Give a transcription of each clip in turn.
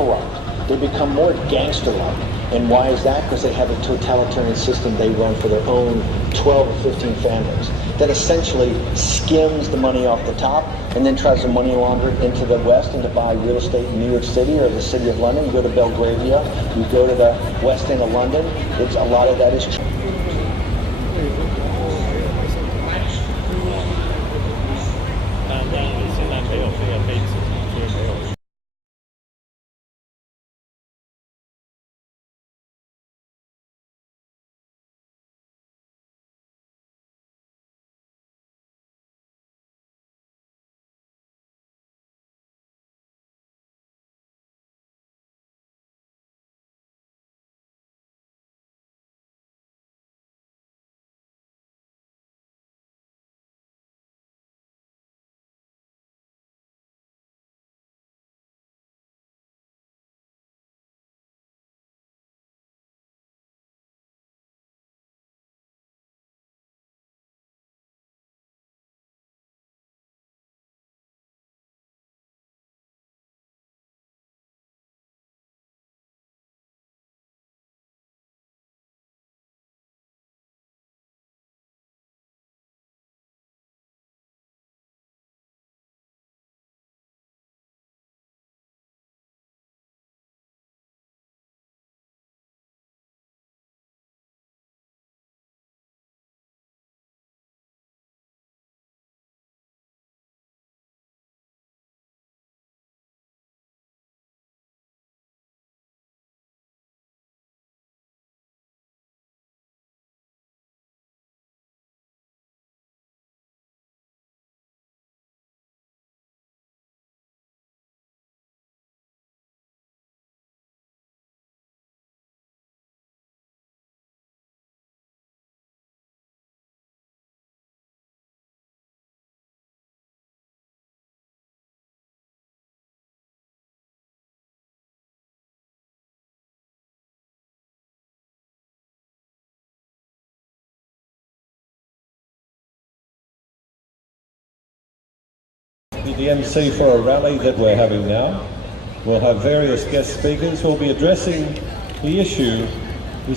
corrupt. They become more gangster-like. And why is that? Because they have a totalitarian system they run for their own 12 or 15 families that essentially skims the money off the top and then tries to money launder it into the West and to buy real estate in New York City or the city of London. You go to Belgravia, you go to the West End of London, it's a lot of that is true. The MC for a rally that we're having now. We'll have various guest speakers who will be addressing the issues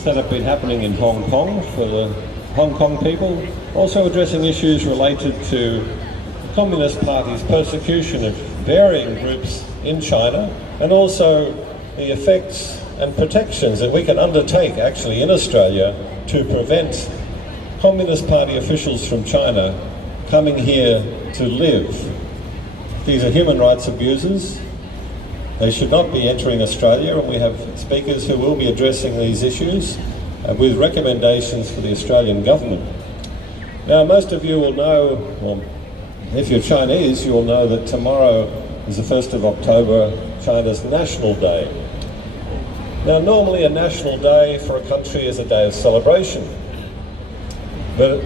that have been happening in Hong Kong for the Hong Kong people, also addressing issues related to the Communist Party's persecution of varying groups in China, and also the effects and protections that we can undertake actually in Australia to prevent Communist Party officials from China coming here to live. These are human rights abusers. They should not be entering Australia, and we have speakers who will be addressing these issues with recommendations for the Australian government. Now, most of you will know, well, if you're Chinese, you will know that tomorrow is the 1st of October, China's National Day. Now, normally a national day for a country is a day of celebration, but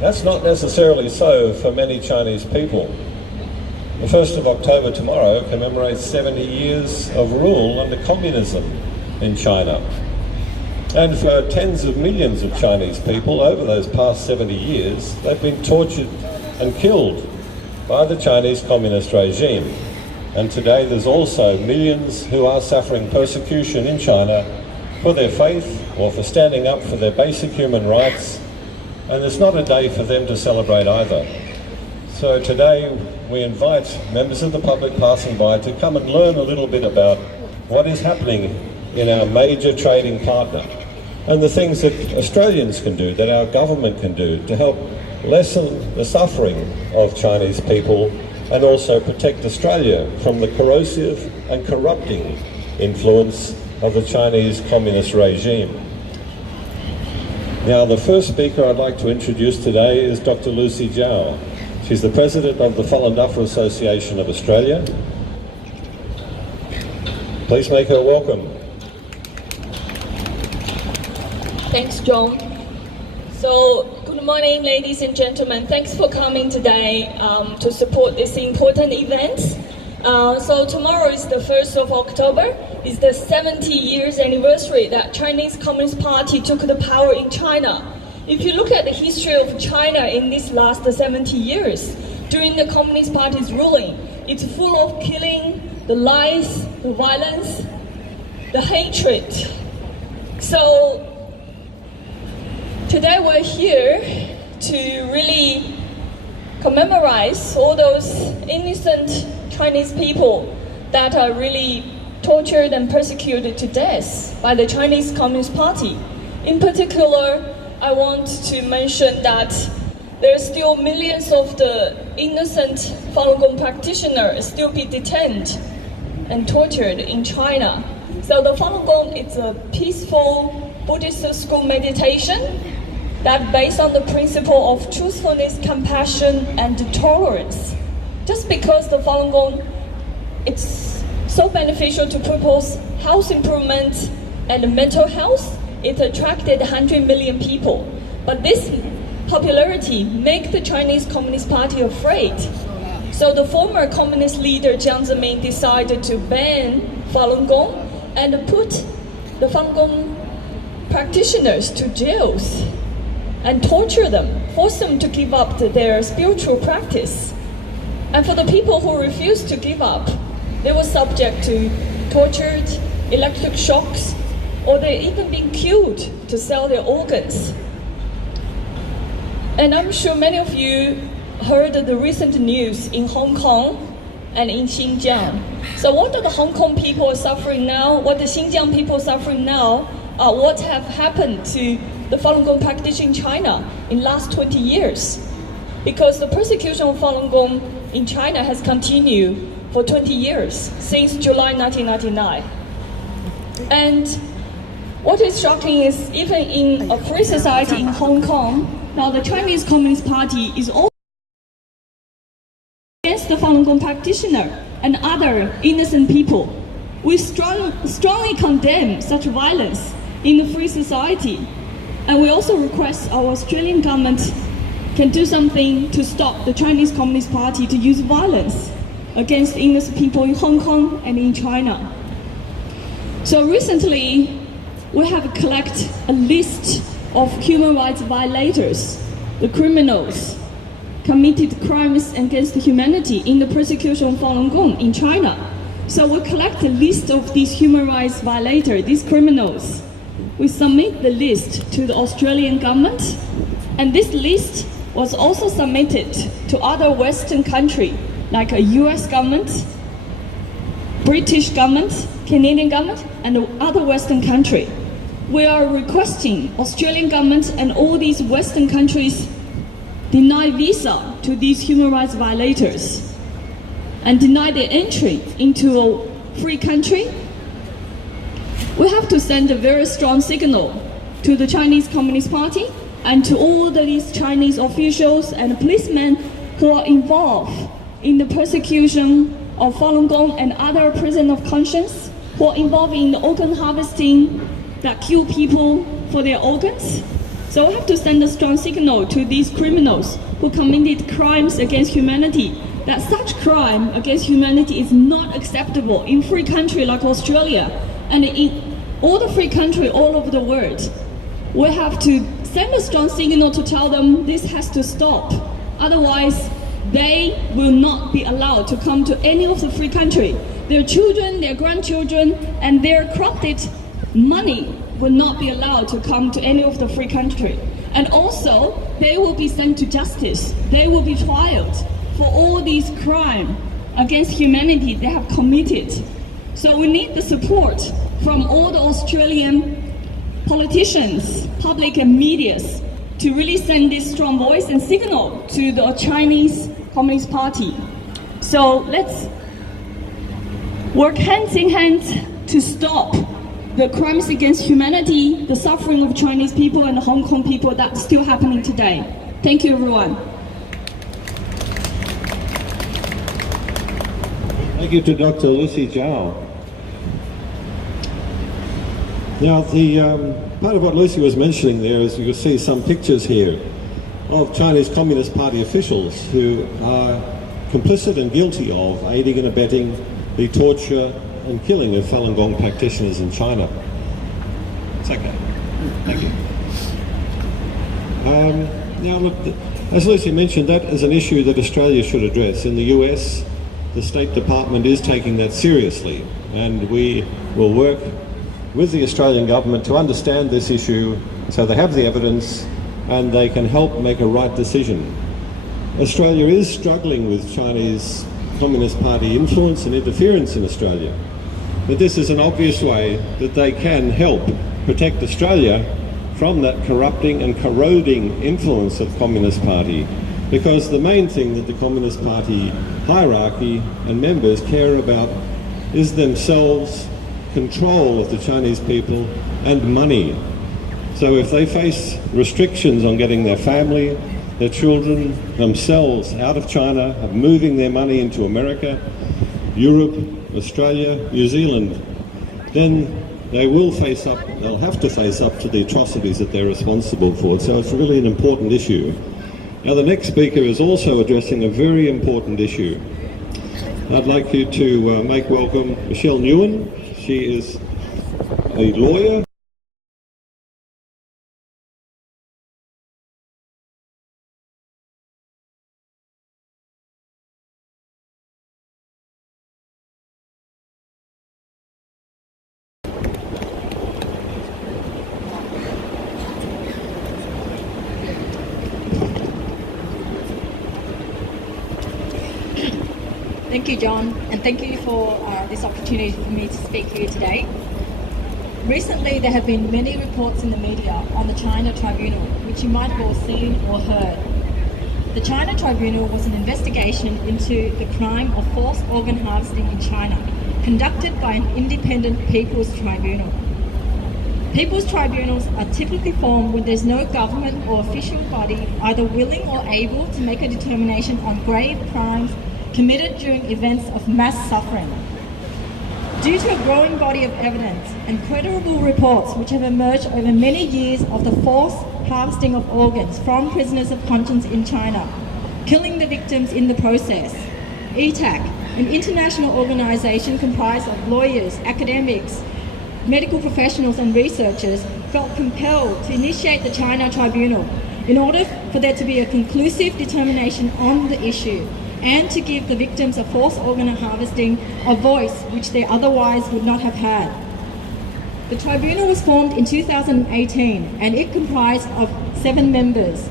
that's not necessarily so for many Chinese people. The 1st of October tomorrow commemorates 70 years of rule under communism in China. And for tens of millions of Chinese people over those past 70 years, they've been tortured and killed by the Chinese communist regime. And today there's also millions who are suffering persecution in China for their faith or for standing up for their basic human rights. And it's not a day for them to celebrate either. So today we invite members of the public passing by to come and learn a little bit about what is happening in our major trading partner and the things that Australians can do, that our government can do to help lessen the suffering of Chinese people and also protect Australia from the corrosive and corrupting influence of the Chinese communist regime. Now, the first speaker I'd like to introduce today is Dr. Lucy Zhao. She's the president of the Falun Dafa Association of Australia. Please make her welcome. Thanks, John. So, good morning, ladies and gentlemen. Thanks for coming today to support this important event. So tomorrow is the 1st of October. It's the 70 years anniversary that Chinese Communist Party took the power in China. If you look at the history of China in these last 70 years, during the Communist Party's ruling, it's full of killing, the lies, the violence, the hatred. So today we're here to really commemorate all those innocent Chinese people that are really tortured and persecuted to death by the Chinese Communist Party. In particular, I want to mention that there are still millions of the innocent Falun Gong practitioners still be detained and tortured in China. So the Falun Gong is a peaceful Buddhist school meditation that based on the principle of truthfulness, compassion, and tolerance. Just because the Falun Gong it's so beneficial to people's health improvement and mental health, it attracted 100 million people. But this popularity make the Chinese Communist Party afraid. So the former communist leader Jiang Zemin decided to ban Falun Gong and put the Falun Gong practitioners to jails and torture them, force them to give up their spiritual practice. And for the people who refused to give up, they were subject to tortured, electric shocks, or they even been killed to sell their organs. And I'm sure many of you heard the recent news in Hong Kong and in Xinjiang. So what are the Hong Kong people suffering now? What the Xinjiang people suffering now? What have happened to the Falun Gong practice in China in last 20 years? Because the persecution of Falun Gong in China has continued for 20 years, since July 1999. And what is shocking is even in a free society in Hong Kong, now the Chinese Communist Party is also against the Falun Gong practitioner and other innocent people. We strongly condemn such violence in the free society. And we also request our Australian government can do something to stop the Chinese Communist Party to use violence against innocent people in Hong Kong and in China. So recently, we have collected a list of human rights violators, the criminals committed crimes against humanity in the persecution of Falun Gong in China. So we collect a list of these human rights violators, these criminals. We submit the list to the Australian government, and this list was also submitted to other Western countries like a US government, British government, Canadian government, and other Western countries. We are requesting Australian government and all these Western countries deny visa to these human rights violators and deny their entry into a free country. We have to send a very strong signal to the Chinese Communist Party and to all these Chinese officials and policemen who are involved in the persecution of Falun Gong and other prisoners of conscience, who are involved in the organ harvesting that kill people for their organs. So we have to send a strong signal to these criminals who committed crimes against humanity, that such crime against humanity is not acceptable in free country like Australia and in all the free country all over the world. We have to send a strong signal to tell them this has to stop. Otherwise, they will not be allowed to come to any of the free country. Their children, their grandchildren, and their corrupted money will not be allowed to come to any of the free country. And also, they will be sent to justice. They will be tried for all these crimes against humanity they have committed. So we need the support from all the Australian politicians, public and medias to really send this strong voice and signal to the Chinese Communist Party. So let's work hand in hand to stop the crimes against humanity, the suffering of Chinese people and the Hong Kong people that's still happening today. Thank you, everyone. Thank you to Dr. Lucy Zhao. Now, the part of what Lucy was mentioning there is you'll see some pictures here of Chinese Communist Party officials who are complicit and guilty of aiding and abetting the torture and killing of Falun Gong practitioners in China. It's okay. Thank you. Now, look, as Lucy mentioned, that is an issue that Australia should address. In the US, the State Department is taking that seriously, and we will work with the Australian government to understand this issue so they have the evidence and they can help make a right decision. Australia is struggling with Chinese Communist Party influence and interference in Australia, but this is an obvious way that they can help protect Australia from that corrupting and corroding influence of Communist Party, because the main thing that the Communist Party hierarchy and members care about is themselves, control of the Chinese people and money. So if they face restrictions on getting their family, their children, themselves out of China, of moving their money into America, Europe, Australia, New Zealand, then they will face up, they'll have to face up to the atrocities that they're responsible for. So it's really an important issue. Now the next speaker is also addressing a very important issue. I'd like you to make welcome Michelle Nguyen. She is a lawyer. Thank you, John, and thank you for this opportunity for me to speak here today. Recently, there have been many reports in the media on the China Tribunal, which you might have all seen or heard. The China Tribunal was an investigation into the crime of forced organ harvesting in China, conducted by an independent People's Tribunal. People's Tribunals are typically formed when there's no government or official body either willing or able to make a determination on grave crimes committed during events of mass suffering. Due to a growing body of evidence and credible reports which have emerged over many years of the forced harvesting of organs from prisoners of conscience in China, killing the victims in the process, ETAC, an international organisation comprised of lawyers, academics, medical professionals and researchers, felt compelled to initiate the China Tribunal in order for there to be a conclusive determination on the issue and to give the victims of forced organ harvesting a voice which they otherwise would not have had. The tribunal was formed in 2018 and it comprised of 7 members,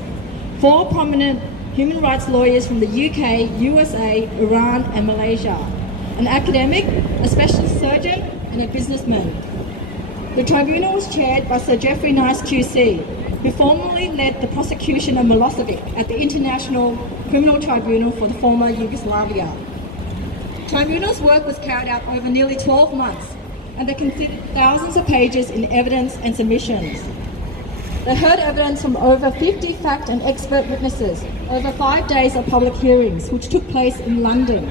4 prominent human rights lawyers from the UK, USA, Iran and Malaysia, an academic, a specialist surgeon and a businessman. The tribunal was chaired by Sir Geoffrey Nice QC, who formerly led the prosecution of Milosevic at the International Criminal Tribunal for the former Yugoslavia. Tribunal's work was carried out over nearly 12 months, and they considered thousands of pages in evidence and submissions. They heard evidence from over 50 fact and expert witnesses over 5 days of public hearings, which took place in London.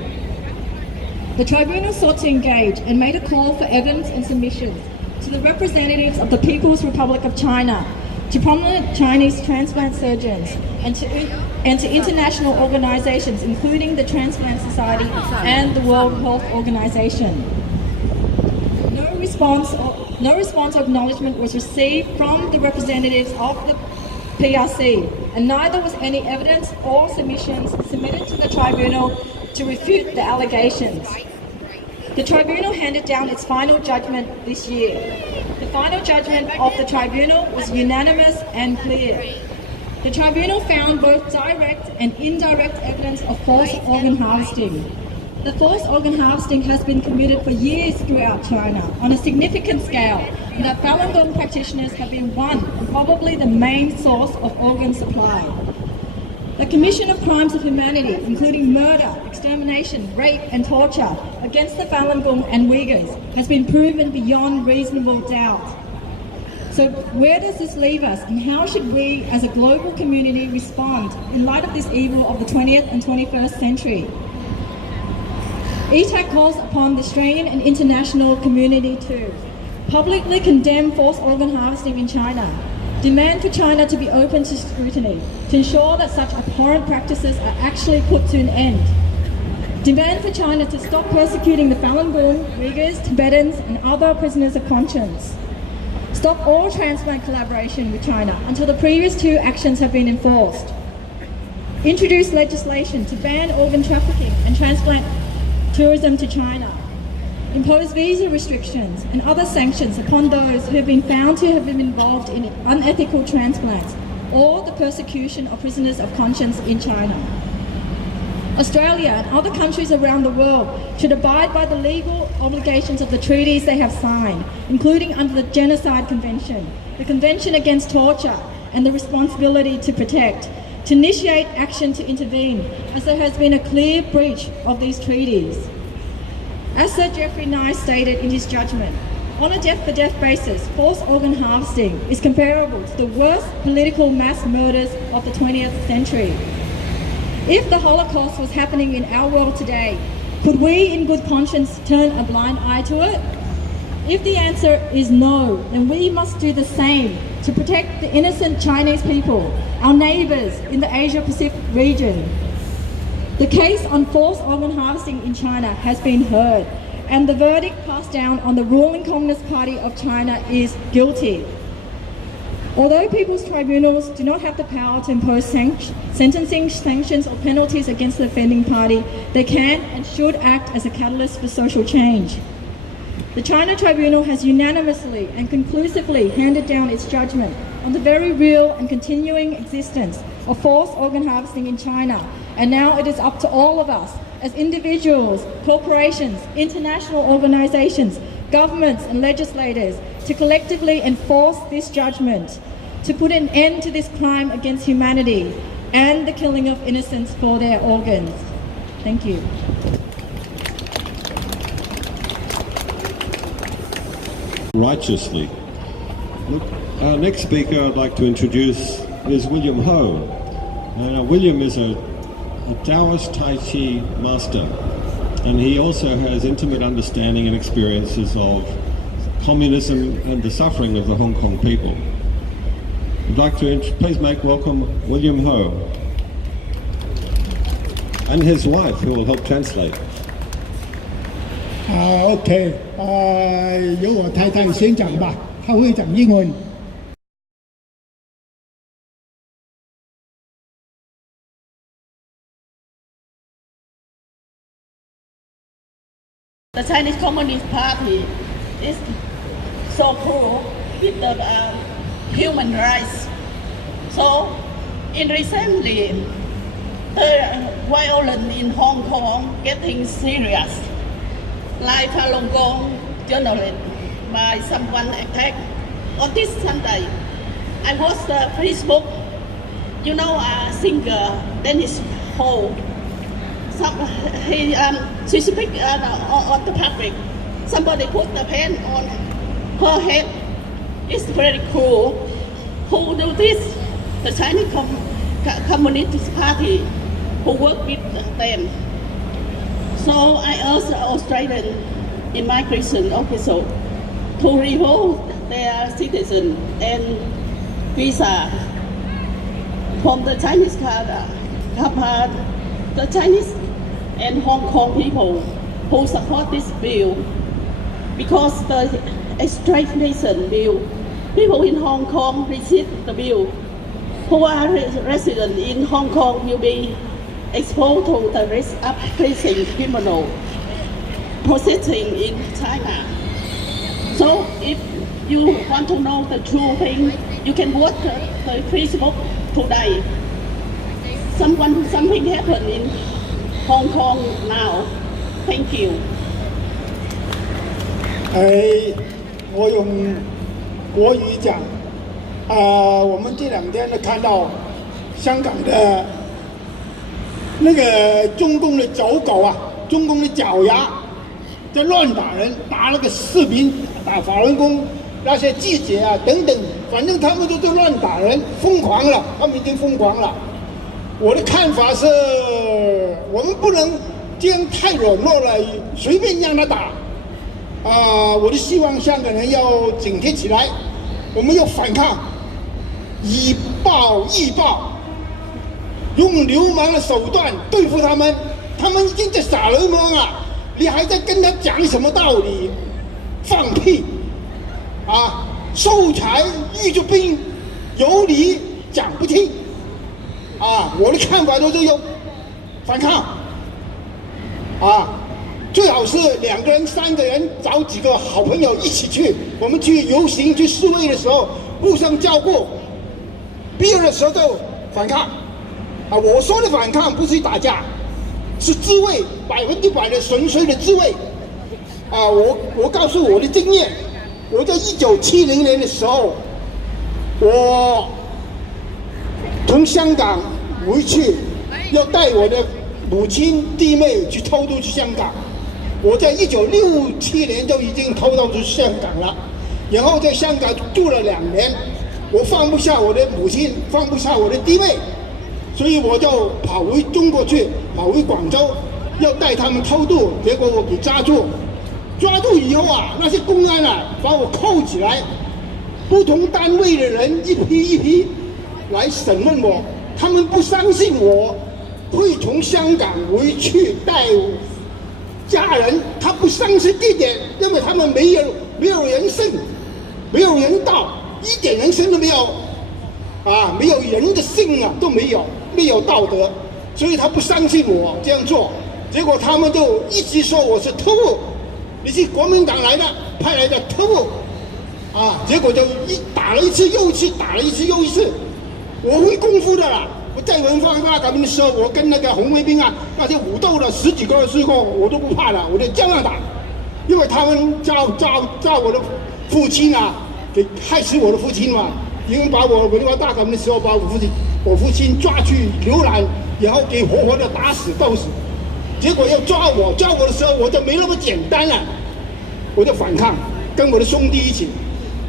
The tribunal sought to engage and made a call for evidence and submissions to the representatives of the People's Republic of China, to prominent Chinese transplant surgeons, and to international organisations, including the Transplant Society and the World Health Organization. No response or acknowledgement was received from the representatives of the PRC, and neither was any evidence or submissions submitted to the tribunal to refute the allegations. The tribunal handed down its final judgment this year. The final judgment of the tribunal was unanimous and clear. The tribunal found both direct and indirect evidence of forced organ harvesting. The forced organ harvesting has been committed for years throughout China on a significant scale, and that Falun Gong practitioners have been one and probably the main source of organ supply. The commission of crimes of humanity, including murder, extermination, rape and torture against the Falun Gong and Uyghurs, has been proven beyond reasonable doubt. So where does this leave us, and how should we as a global community respond in light of this evil of the 20th and 21st century? ETAC calls upon the Australian and international community to publicly condemn forced organ harvesting in China, demand for China to be open to scrutiny, to ensure that such abhorrent practices are actually put to an end. Demand for China to stop persecuting the Falun Gong, Uyghurs, Tibetans and other prisoners of conscience. Stop all transplant collaboration with China until the previous 2 actions have been enforced. Introduce legislation to ban organ trafficking and transplant tourism to China, impose visa restrictions and other sanctions upon those who have been found to have been involved in unethical transplants or the persecution of prisoners of conscience in China. Australia and other countries around the world should abide by the legal obligations of the treaties they have signed, including under the Genocide Convention, the Convention Against Torture, and the responsibility to protect, to initiate action to intervene, as there has been a clear breach of these treaties. As Sir Geoffrey Nice stated in his judgment, on a death-for-death basis, forced organ harvesting is comparable to the worst political mass murders of the 20th century. If the Holocaust was happening in our world today, could we in good conscience turn a blind eye to it? If the answer is no, then we must do the same to protect the innocent Chinese people, our neighbours in the Asia-Pacific region. The case on forced organ harvesting in China has been heard, and the verdict passed down on the ruling Communist Party of China is guilty. Although people's tribunals do not have the power to impose sentencing, sanctions or penalties against the offending party, they can and should act as a catalyst for social change. The China Tribunal has unanimously and conclusively handed down its judgment on the very real and continuing existence of forced organ harvesting in China, and now it is up to all of us as individuals, corporations, international organisations, governments and legislators to collectively enforce this judgment, to put an end to this crime against humanity and the killing of innocents for their organs. Thank you. Righteously. Look, our next speaker I'd like to introduce is William Ho. William is a Taoist Tai Chi master, and he also has intimate understanding and experiences of communism and the suffering of the Hong Kong people. I'd like to please make welcome William Ho and his wife, who will help translate. OK， 由我太太先讲吧，她会讲英文。The Chinese Communist Party is so cruel with the human rights. So, in recently, the violence in Hong Kong getting serious. Like Falun Gong journalist by someone attacked on this Sunday. I watched the Facebook. You know, a singer Dennis Ho. She speak on the public. Somebody put the pen on her head. It's very cruel. Who do this? The Chinese Communist Party, who work with them. So I urge the Australian immigration officials to revoke their citizen and visa from the Chinese the Chinese and Hong Kong people who support this bill, because the extradition bill, people in Hong Kong receive the bill who are resident in Hong Kong will be exposed to the risk of facing criminal processing in China. So if you want to know the true thing, you can watch the Facebook today. Something happened in Hong Kong now. Thank you. 我用国语讲，我们这两天呢看到香港的那个中共的走狗啊，中共的爪牙在乱打人，打那个市民，打法轮功那些记者啊等等，反正他们都乱打人，疯狂了，他们已经疯狂了。我的看法是，我们不能这样太软弱了，随便让他打。我的希望香港人要警惕起来，我们要反抗，以暴易暴，用流氓的手段对付他们。他们已经在耍流氓了，你还在跟他讲什么道理？放屁！受财欲出兵，有理讲不听。我的看法都是要反抗。最好是2个人、3个人，找几个好朋友一起去。我们去游行、去示威的时候，互相照顾，必要的时候就反抗。我说的反抗不是打架，是自卫，100%的纯粹的自卫。我告诉我的经验，我在1970年的时候，我从香港回去，要带我的母亲弟妹去偷渡去香港。我在1967年就已经偷渡去香港了，然后在香港住了2年，我放不下我的母亲，放不下我的弟妹，所以我就跑回中国去，跑回广州，要带他们偷渡，结果我给抓住。抓住以后那些公安把我扣起来，不同单位的人一批一批来审问我，他们不相信我会从香港回去带家人，他不相信这点，因为他们没有人性，没有人道，一点人性都没有，没有人的性都没有，没有道德，所以他不相信我这样做。结果他们就一直说我是特务，你是国民党来的派来的特务，结果就打了一次又一次，打了一次又一次。我会功夫的啦。我在文化大革命的时候，我跟那个红卫兵那些武斗了10几个20个，我都不怕了，我就照样打，因为他们抓我的父亲给害死我的父亲嘛，因为把我文化大革命的时候把我父亲抓去流产，然后给活活的打死斗死，结果要抓我的时候，我就没那么简单了，我就反抗，跟我的兄弟一起。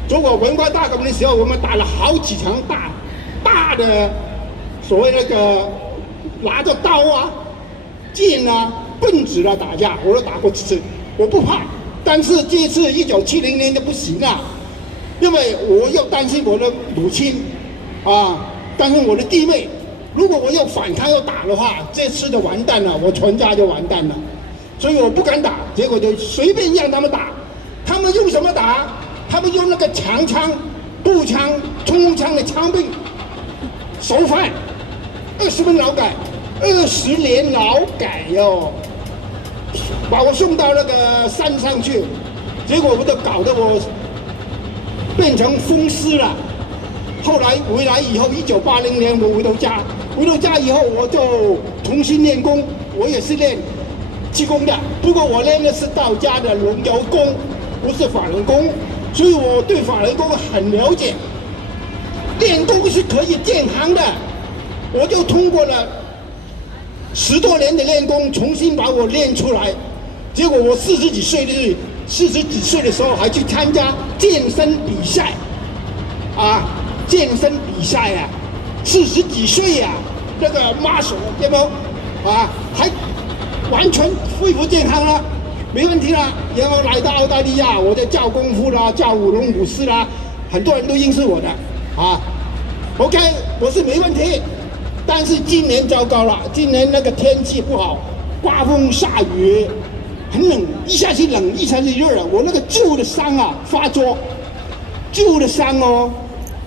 如果文化大革命的时候，我们打了好几场大的。所谓那个拿着刀剑棍子打架，我都打过几次，我不怕。但是这次1970年就不行了，因为我要担心我的母亲担心我的弟妹。如果我要反抗要打的话，这次就完蛋了，我全家就完蛋了。所以我不敢打，结果就随便让他们打。他们用什么打？他们用那个长枪、步枪、冲锋枪的枪兵，熟犯。20分劳改，20年劳改哟，把我送到那个山上去，结果我都搞得我变成疯尸了。后来回来以后，1980年我回到家以后，我就重新练功，我也是练气功的，不过我练的是道家的龙游功，不是法轮功，所以我对法轮功很了解。练功是可以健康的。我就通过了10多年的练功，重新把我练出来。结果我40几岁的时候还去参加健身比赛，40几岁那个muscle对不还完全恢复健康了，没问题了。然后来到澳大利亚，我在教功夫啦，教舞龙舞狮啦，很多人都认识我的OK， 我是没问题。但是今年糟糕了，今年那个天气不好，刮风下雨，很冷，一下子冷，一下子热了。我那个旧的伤发作，旧的伤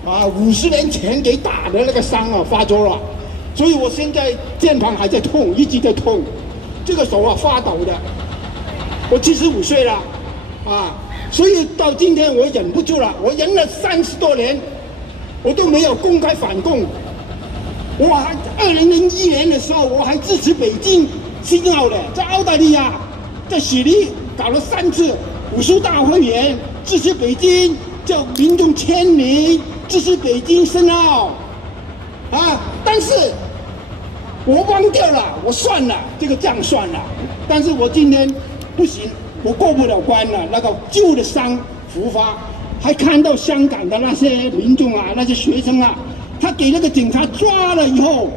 50年前给打的那个伤发作了，所以我现在肩膀还在痛，一直在痛，这个手发抖的。我75岁了所以到今天我忍不住了，我忍了30多年，我都没有公开反共。我还2001年的时候，我还支持北京申奥的，在澳大利亚，在悉尼搞了3次武术大会员，支持北京，叫民众签名支持北京申奥但是我忘掉了，我算了，这样算了。但是我今天不行，我过不了关了，那个旧的伤复发，还看到香港的那些民众那些学生他给那个警察抓到以后，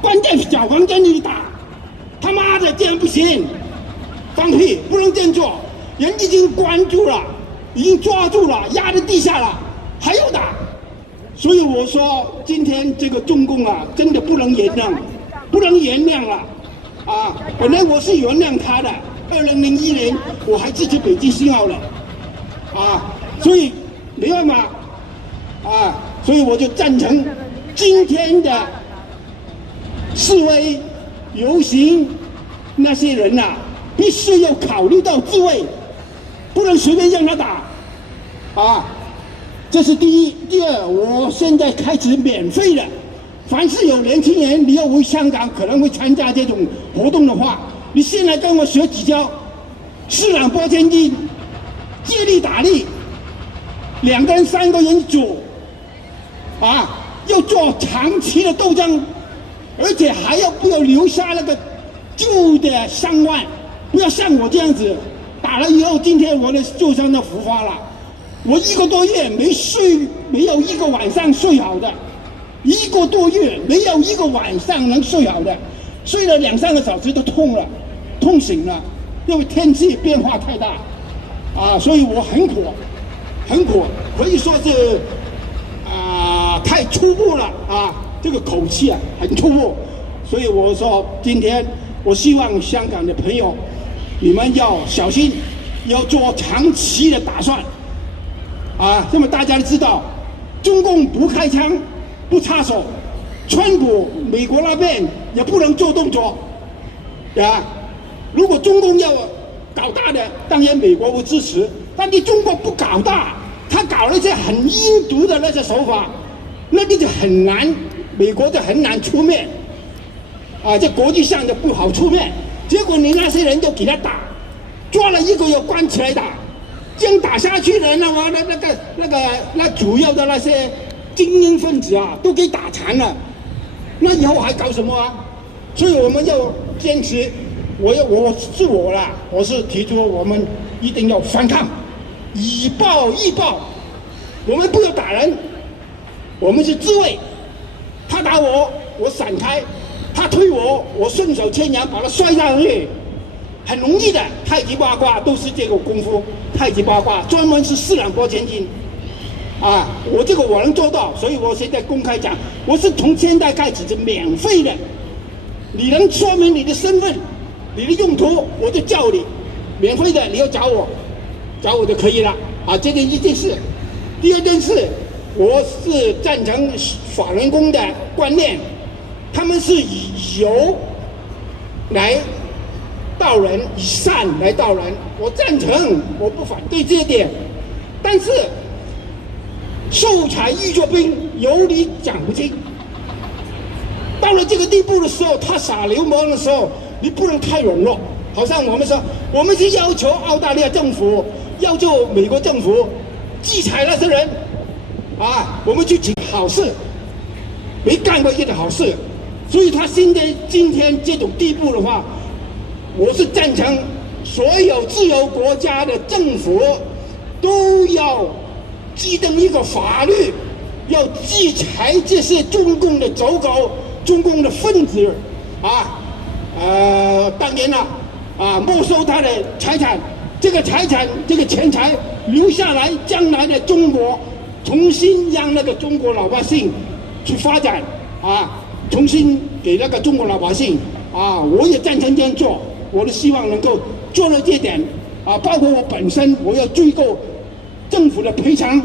关在小房间里打，他妈的这样不行，放屁，不能这样做。人已经关住了，已经抓住了，压在地下了，还要打。所以我说，今天这个中共真的不能原谅了本来我是原谅他的，2001年我还支持北京申奥了所以没办法所以我就赞成今天的示威游行那些人呐、必须要考虑到自卫，不能随便让他打，啊，这是第一。第二，我现在开始免费的，凡是有年轻人你要回香港可能会参加这种活动的话，你先来跟我学几招四两拨千斤，借力打力，2个人3个人组，啊，要做长期的斗争，而且还要不要留下那个旧的伤患，不要像我这样子打了以后，今天我的受伤的复发了，我1个多月没有1个晚上睡好的，1个多月没有1个晚上能睡好的，睡了2-3个小时都痛了，痛醒了，因为天气变化太大，啊，所以我很苦，可以说是太粗暴了啊，这个口气啊很粗暴，所以我说今天我希望香港的朋友，你们要小心，要做长期的打算，啊，那么大家都知道，中共不开枪，不插手，川普美国那边也不能做动作，啊，如果中共要搞大的，当然美国不支持，但你中国不搞大，他搞那些很阴毒的那些手法，那你就很难，美国就很难出面，啊，在国际上就不好出面。结果你那些人就给他打，抓了1个月关起来打，这样打下去的那主要的那些精英分子啊，都给打残了，那以后还搞什么啊？所以我们要坚持，我是提出我们一定要反抗，以暴易暴，我们不要打人，我们是自卫，他打我，我闪开。他推我，我顺手牵羊把他摔下去，很容易的。太极八卦都是这个功夫，太极八卦专门是4两拨千斤，啊，我这个我能做到，所以我现在公开讲，我是从现在开始是免费的，你能说明你的身份、你的用途，我就叫你，免费的，你要找我就可以了，啊，这件一件事。第二件事，我是赞成法轮功的观念。他们是以柔来道人，以善来道人，我赞成，我不反对这一点。但是秀才欲作兵，有理讲不清。到了这个地步的时候，他耍流氓的时候，你不能太软弱。好像我们说，我们是要求澳大利亚政府，要求美国政府制裁那些人，啊，我们去请好事，没干过一件好事。所以他今天这种地步的话，我是赞成所有自由国家的政府都要制定一个法律，要制裁这些中共的走狗、中共的分子，啊，当然了，啊，没收他的财产，这个钱财留下来，将来的中国重新让那个中国老百姓去发展，啊。重新给那个中国老百姓啊，我也赞成这样做，我都希望能够做到这点啊。包括我本身，我要追究政府的赔偿，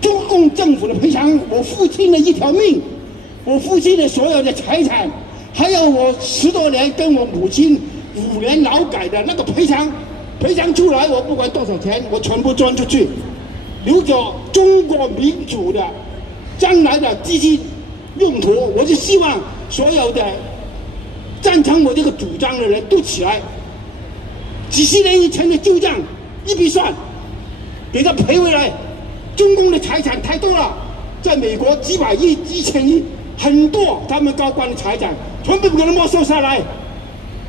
中共政府的赔偿，我父亲的1条命，我父亲的所有的财产，还有我10多年跟我母亲5年劳改的那个赔偿出来，我不管多少钱，我全部捐出去，留着中国民主的将来的基金用途。我就希望所有的赞成我这个主张的人都起来，几十年以前的旧账一笔算，给他赔回来。中共的财产太多了，在美国几百亿、1000亿，很多他们高官的财产全部给他没收下来，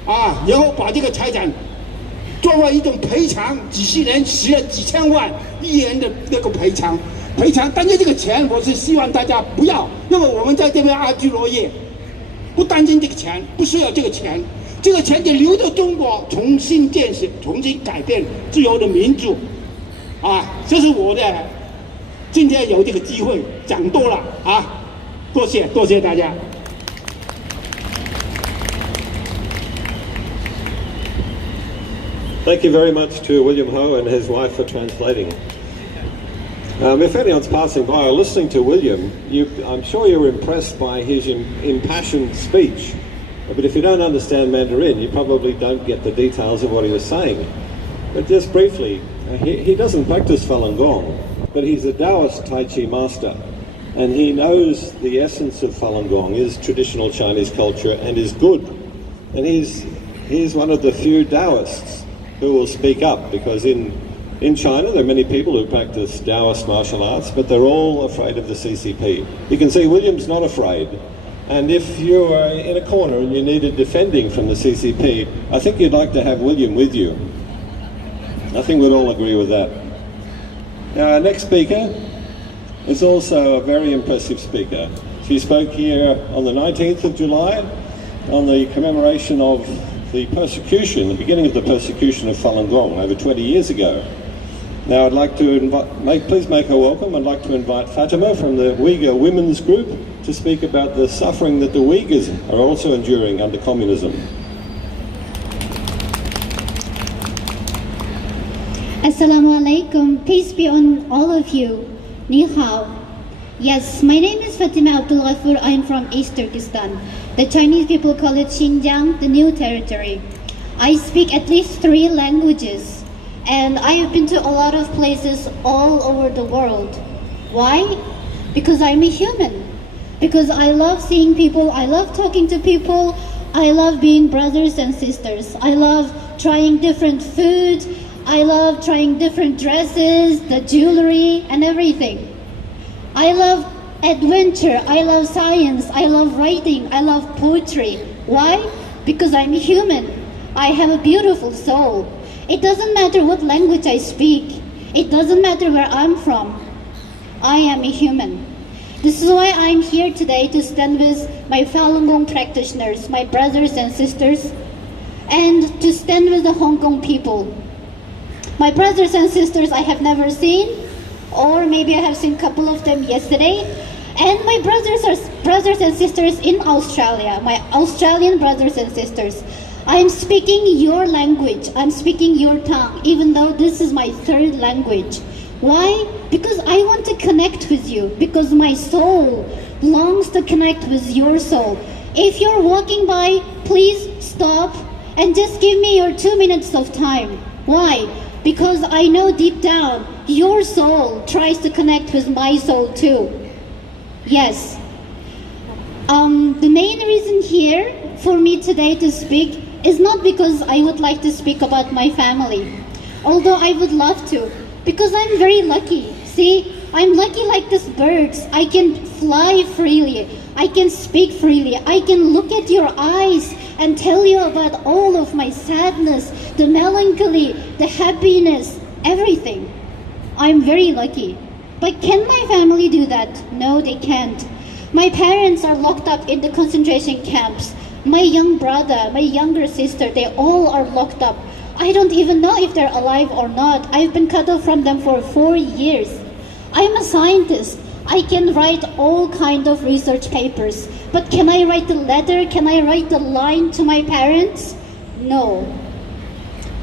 啊，然后把这个财产作为一种赔偿，几十年死了几千万1年的那个赔偿。但是这个钱，我是希望大家不要，因为我们在这边安居乐业，不担心这个钱，不需要这个钱，这个钱就留到中国重新建设、重新改变自由的民主，啊，这是我的。今天有这个机会讲多了啊，多谢大家。Thank you very much to William Ho and his wife for translating. If anyone's passing by or listening to William, I'm sure you're impressed by his impassioned speech. But if you don't understand Mandarin, you probably don't get the details of what he was saying. But just briefly, he doesn't practice Falun Gong, but he's a Taoist Tai Chi master. And he knows the essence of Falun Gong is traditional Chinese culture and is good. And he's one of the few Taoists who will speak up, because in China there are many people who practice Taoist martial arts, but they're all afraid of the CCP. You can see William's not afraid. And if you are in a corner and you needed defending from the CCP, I think you'd like to have William with you. I think we'd all agree with that. Now our next speaker is also a very impressive speaker. She spoke here on the 19th of July on the commemoration of the persecution, the beginning of the persecution of Falun Gong over 20 years ago. Now I'd like to please make her welcome. I'd like to invite Fatima from the Uyghur Women's Group to speak about the suffering that the Uyghurs are also enduring under communism. Assalamu alaikum, peace be on all of you. Ni hao. Yes, my name is Fatima Abdul Ghafur. I am from East Turkestan. The Chinese people call it Xinjiang, the new territory. I speak at least 3 languages, and I have been to a lot of places all over the world. Why? Because I'm a human. Because I love seeing people, I love talking to people, I love being brothers and sisters. I love trying different food, I love trying different dresses, the jewelry, and everything. I love adventure, I love science, I love writing, I love poetry. Why? Because I'm a human. I have a beautiful soul. It doesn't matter what language I speak. It doesn't matter where I'm from. I am a human. This is why I'm here today, to stand with my Falun Gong practitioners, my brothers and sisters, and to stand with the Hong Kong people. My brothers and sisters I have never seen, or maybe I have seen a couple of them yesterday, and my brothers and sisters in Australia, my Australian brothers and sisters. I'm speaking your language, I'm speaking your tongue, even though this is my 3rd language. Why? Because I want to connect with you, because my soul longs to connect with your soul. If you're walking by, please stop and just give me your 2 minutes of time. Why? Because I know deep down, your soul tries to connect with my soul too. Yes. The main reason here for me today to speak is not because I would like to speak about my family, although I would love to, because I'm very lucky. See, I'm lucky like these birds. I can fly freely, I can speak freely, I can look at your eyes and tell you about all of my sadness, the melancholy, the happiness, everything. I'm very lucky. But can my family do that? No, they can't. My parents are locked up in the concentration camps. My young brother, my younger sister, they all are locked up. I don't even know if they're alive or not. I've been cut off from them for 4 years. I'm a scientist. I can write all kind of research papers. But can I write a letter? Can I write a line to my parents? No.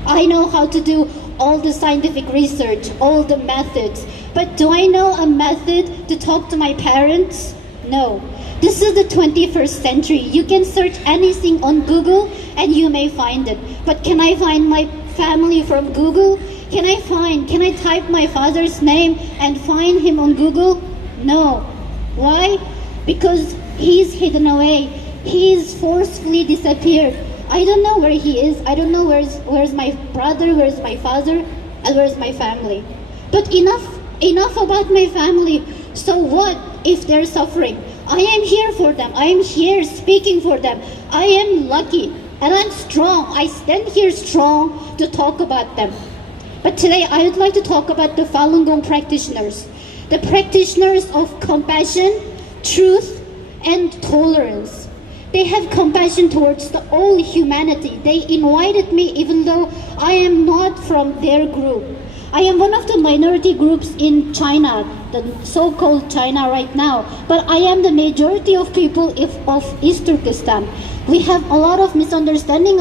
I know how to do all the scientific research, all the methods. But do I know a method to talk to my parents? No. This is the 21st century. You can search anything on Google and you may find it. But can I find my family from Google? Can I type my father's name and find him on Google? No. Why? Because he's hidden away. He's forcefully disappeared. I don't know where he is. I don't know where's my brother, where's my father, and where's my family. But enough about my family. So what if they're suffering? I am here for them. I am here speaking for them. I am lucky and I'm strong. I stand here strong to talk about them. But today I would like to talk about the Falun Gong practitioners. The practitioners of compassion, truth, and tolerance. They have compassion towards all humanity. They invited me even though I am not from their group. I am one of the minority groups in China, the so-called China right now, but I am the majority of people of East Turkestan. We have a lot of misunderstanding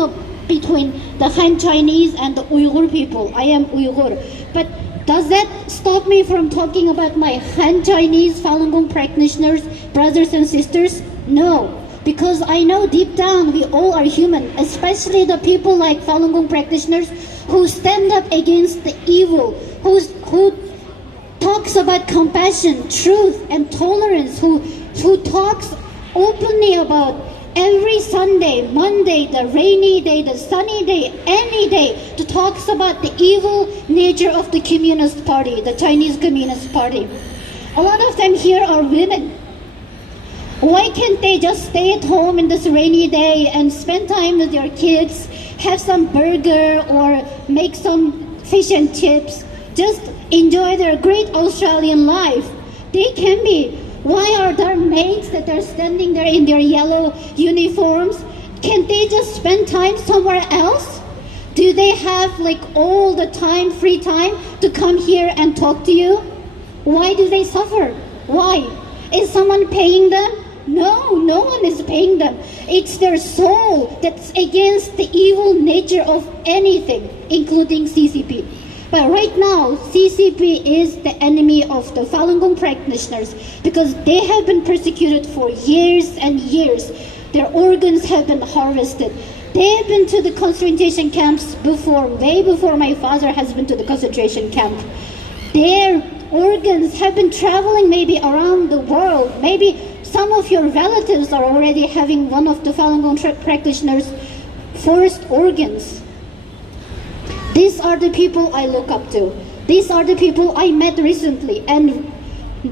between the Han Chinese and the Uyghur people. I am Uyghur. But does that stop me from talking about my Han Chinese Falun Gong practitioners, brothers and sisters? No. because I know deep down we all are human, especially the people like Falun Gong practitioners who stand up against the evil, who talks about compassion, truth, and tolerance, who talks openly about every Sunday, Monday, the rainy day, the sunny day, any day, to talks about the evil nature of the Communist Party, the Chinese Communist Party. A lot of them here are women. Why can't they just stay at home in this rainy day and spend time with their kids, have some burger or make some fish and chips, just enjoy their great Australian life? They can be. Why are there maids that are standing there in their yellow uniforms? Can't they just spend time somewhere else? Do they have like all the time, free time to come here and talk to you? Why do they suffer? Why? Is someone paying them? No, no one is paying them. It's their soul that's against the evil nature of anything, including CCP. But right now, CCP is the enemy of the Falun Gong practitioners because they have been persecuted for years and years. Their organs have been harvested. They have been to the concentration camps before, way before my father has been to the concentration camp. Their organs have been traveling maybe around the world. Maybe some of your relatives are already having one of the Falun Gong practitioners' first organs. These are the people I look up to. These are the people I met recently, and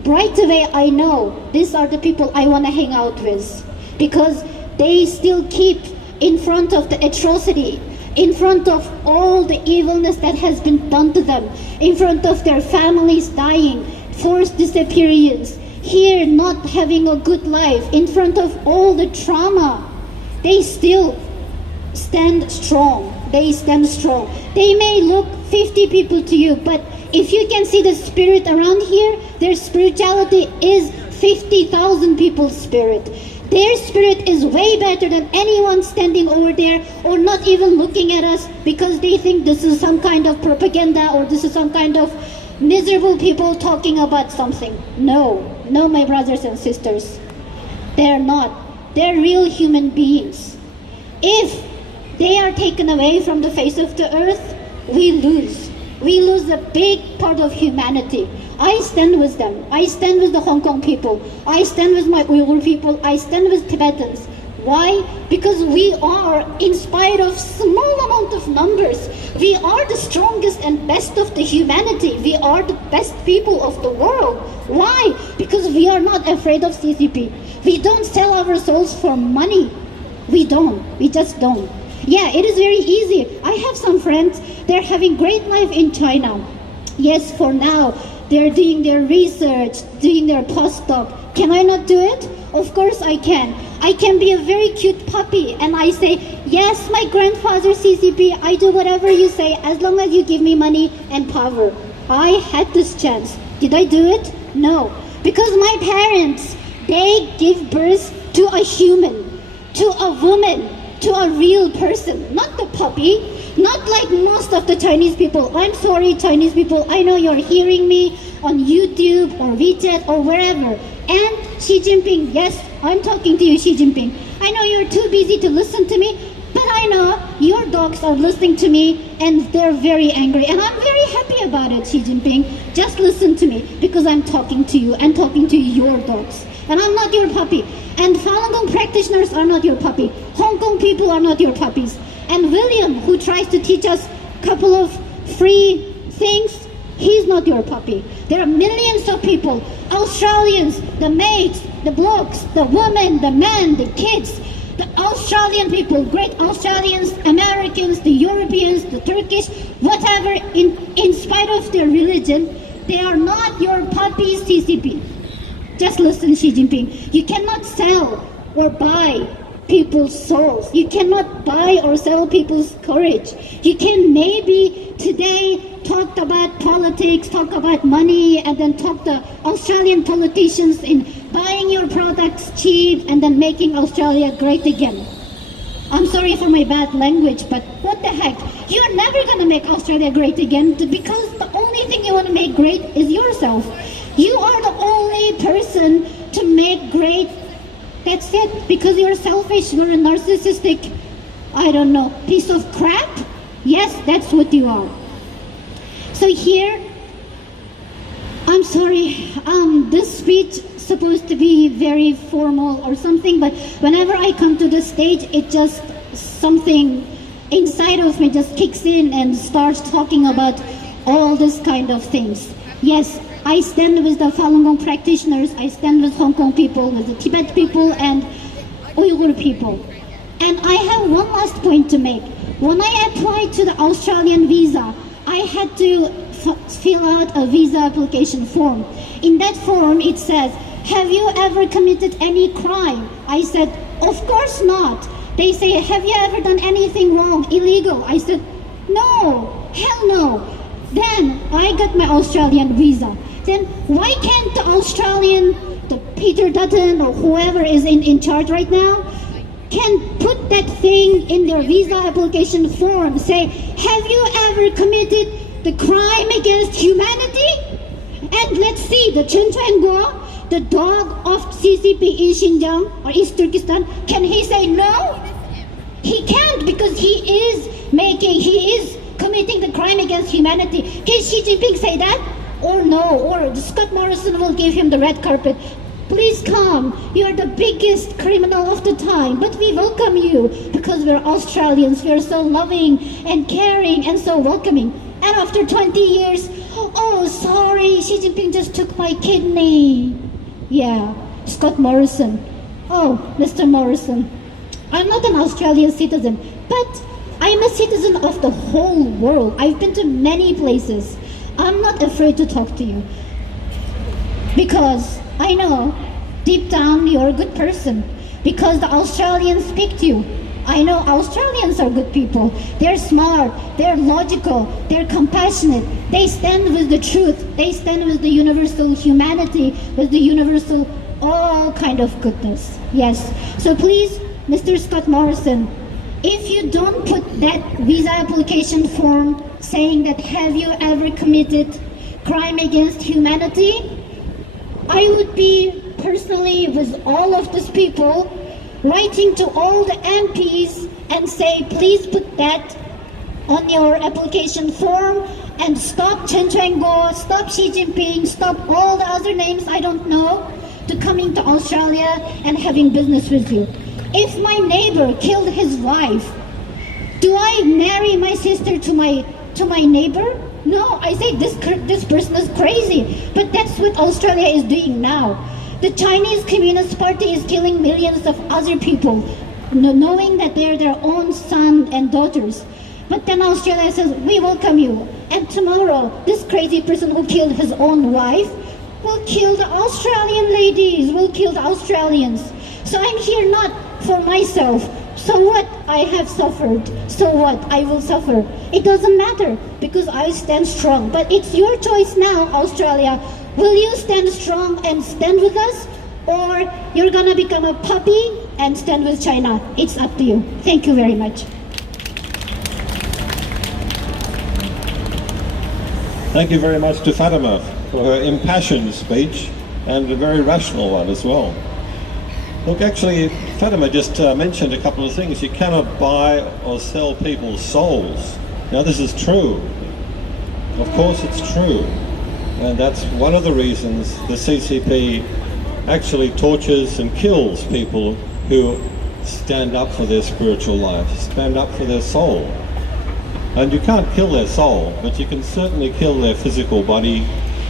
right away I know these are the people I want to hang out with because they still keep in front of the atrocity, in front of all the evilness that has been done to them, in front of their families dying, forced disappearance, here not having a good life, in front of all the trauma. They still stand strong. They stand strong. They may look 50 people to you, but if you can see the spirit around here, their spirituality is 50,000 people's spirit. Their spirit is way better than anyone standing over there or not even looking at us because they think this is some kind of propaganda or this is some kind of miserable people talking about something. No, no, my brothers and sisters. They're not. They're real human beings. If they are taken away from the face of the earth, we lose. We lose a big part of humanity. I stand with them. I stand with the Hong Kong people. I stand with my Uyghur people. I stand with Tibetans. Why? Because we are, in spite of small amount of numbers, we are the strongest and best of the humanity. We are the best people of the world. Why? Because we are not afraid of CCP. We don't sell our souls for money. We don't. We just don't. Yeah, it is very easy. I have some friends, they're having great life in China. Yes, for now, they're doing their research, doing their postdoc. Can I not do it? Of course I can. I can be a very cute puppy and I say, yes, my grandfather CCP, I do whatever you say as long as you give me money and power. I had this chance. Did I do it? No. Because my parents, they give birth to a human, to a woman, to a real person, not the puppy, not like most of the Chinese people. I'm sorry, Chinese people, I know you're hearing me on YouTube or WeChat or wherever. And Xi Jinping, yes, I'm talking to you, Xi Jinping. I know you're too busy to listen to me, but I know your dogs are listening to me and they're very angry. And I'm very happy about it, Xi Jinping. Just listen to me because I'm talking to you and talking to your dogs. And I'm not your puppy. And Falun Gong practitioners are not your puppy. Hong Kong people are not your puppies. And William, who tries to teach us a couple of free things, he's not your puppy. There are millions of people, Australians, the maids, the blokes, the women, the men, the kids, the Australian people, great Australians, Americans, the Europeans, the Turkish, whatever, in spite of their religion, they are not your puppies, CCP. Just listen, Xi Jinping. You cannot sell or buy people's souls. You cannot buy or sell people's courage. You can maybe today talk about politics, talk about money, and then talk to Australian politicians in buying your products cheap and then making Australia great again. I'm sorry for my bad language, but what the heck? You're never going to make Australia great again because the only thing you want to make great is yourself. You are the only person to make great That's it. Because you're selfish, you're a narcissistic, I don't know, piece of crap. Yes, that's what you are. So here, I'm sorry, this speech supposed to be very formal or something, but whenever I come to the stage, it just something inside of me just kicks in and starts talking about all this kind of things. Yes, I stand with the Falun Gong practitioners, I stand with Hong Kong people, with the Tibet people and Uyghur people. And I have one last point to make. When I applied to the Australian visa, I had to fill out a visa application form. In that form it says, have you ever committed any crime? I said, of course not. They say, have you ever done anything wrong, illegal? I said, no, hell no. Then I got my Australian visa. Then why can't the Australian, the Peter Dutton or whoever is in charge right now, can put that thing in their visa application form, say, have you ever committed the crime against humanity? And let's see, the Chen Chuan-Guo, the dog of CCP in Xinjiang or East Turkestan, can he say no? He can't, because he is committing the crime against humanity. Can Xi Jinping say that? Or no, or Scott Morrison will give him the red carpet. Please come, you're the biggest criminal of the time, but we welcome you because we're Australians, we're so loving and caring and so welcoming. And after 20 years, oh sorry, Xi Jinping just took my kidney. Yeah, Scott Morrison. Oh, Mr. Morrison, I'm not an Australian citizen, but I'm a citizen of the whole world. I've been to many places. I'm not afraid to talk to you because I know deep down you're a good person, because the Australians speak to you. I know Australians are good people. They're smart, they're logical, they're compassionate. They stand with the truth. They stand with the universal humanity, with the universal all kind of goodness. Yes. So please, Mr. Scott Morrison, if you don't put that visa application form saying that have you ever committed crime against humanity, I would be personally with all of these people writing to all the MPs and say, please put that on your application form and stop Chen Chuan-Guo, stop Xi Jinping, stop all the other names I don't know to coming to Australia and having business with you. If my neighbor killed his wife, do I marry my sister to my neighbor? No, I say this person is crazy. But that's what Australia is doing now. The Chinese Communist Party is killing millions of other people, knowing that they're their own son and daughters. But then Australia says, we welcome you. And tomorrow, this crazy person who killed his own wife will kill the Australian ladies, will kill the Australians. So I'm here not for myself. So what? I have suffered. So what? I will suffer. It doesn't matter because I stand strong. But it's your choice now, Australia. Will you stand strong and stand with us? Or you're gonna become a puppy and stand with China? It's up to you. Thank you very much. Thank you very much to Fatima for her impassioned speech and a very rational one as well. Look, actually, Fatima just mentioned a couple of things. You cannot buy or sell people's souls. Now, this is true. Of course it's true. And that's one of the reasons the CCP actually tortures and kills people who stand up for their spiritual life, stand up for their soul. And you can't kill their soul, but you can certainly kill their physical body,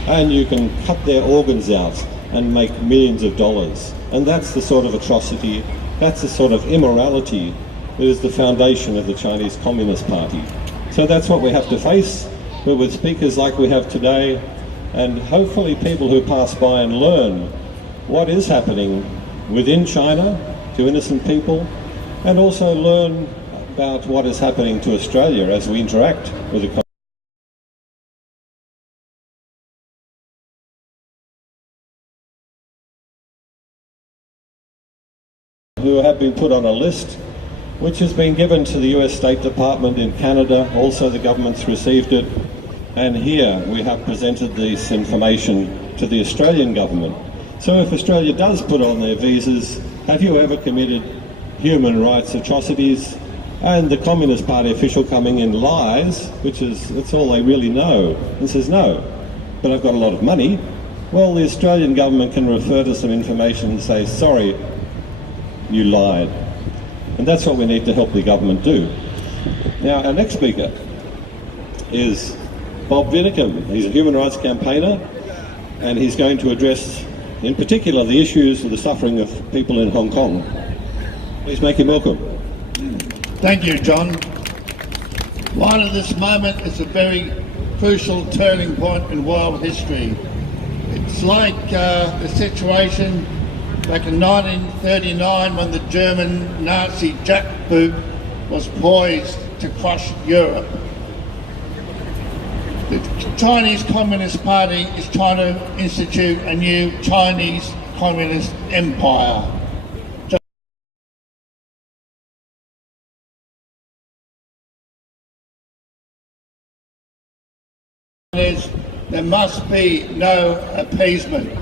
and you can cut their organs out and make millions of dollars. And that's the sort of atrocity, that's the sort of immorality that is the foundation of the Chinese Communist Party. So that's what we have to face, but with speakers like we have today, and hopefully people who pass by and learn what is happening within China to innocent people, and also learn about what is happening to Australia as we interact with the who have been put on a list which has been given to the US State Department in Canada. Also the government's received it, and here we have presented this information to the Australian government. So if Australia does put on their visas have you ever committed human rights atrocities? And the Communist Party official coming in lies, that's all they really know, and says no, but I've got a lot of money. Well, the Australian government can refer to some information and say, sorry, you lied. And that's what we need to help the government do. Now, our next speaker is Bob Vinicum. He's a human rights campaigner, and he's going to address, in particular, the issues of the suffering of people in Hong Kong. Please make him welcome. Thank you, John. Right at this moment is a very crucial turning point in world history. It's like the situation back in 1939 when the German Nazi jackboot was poised to crush Europe. The Chinese Communist Party is trying to institute a new Chinese Communist empire. There must be no appeasement.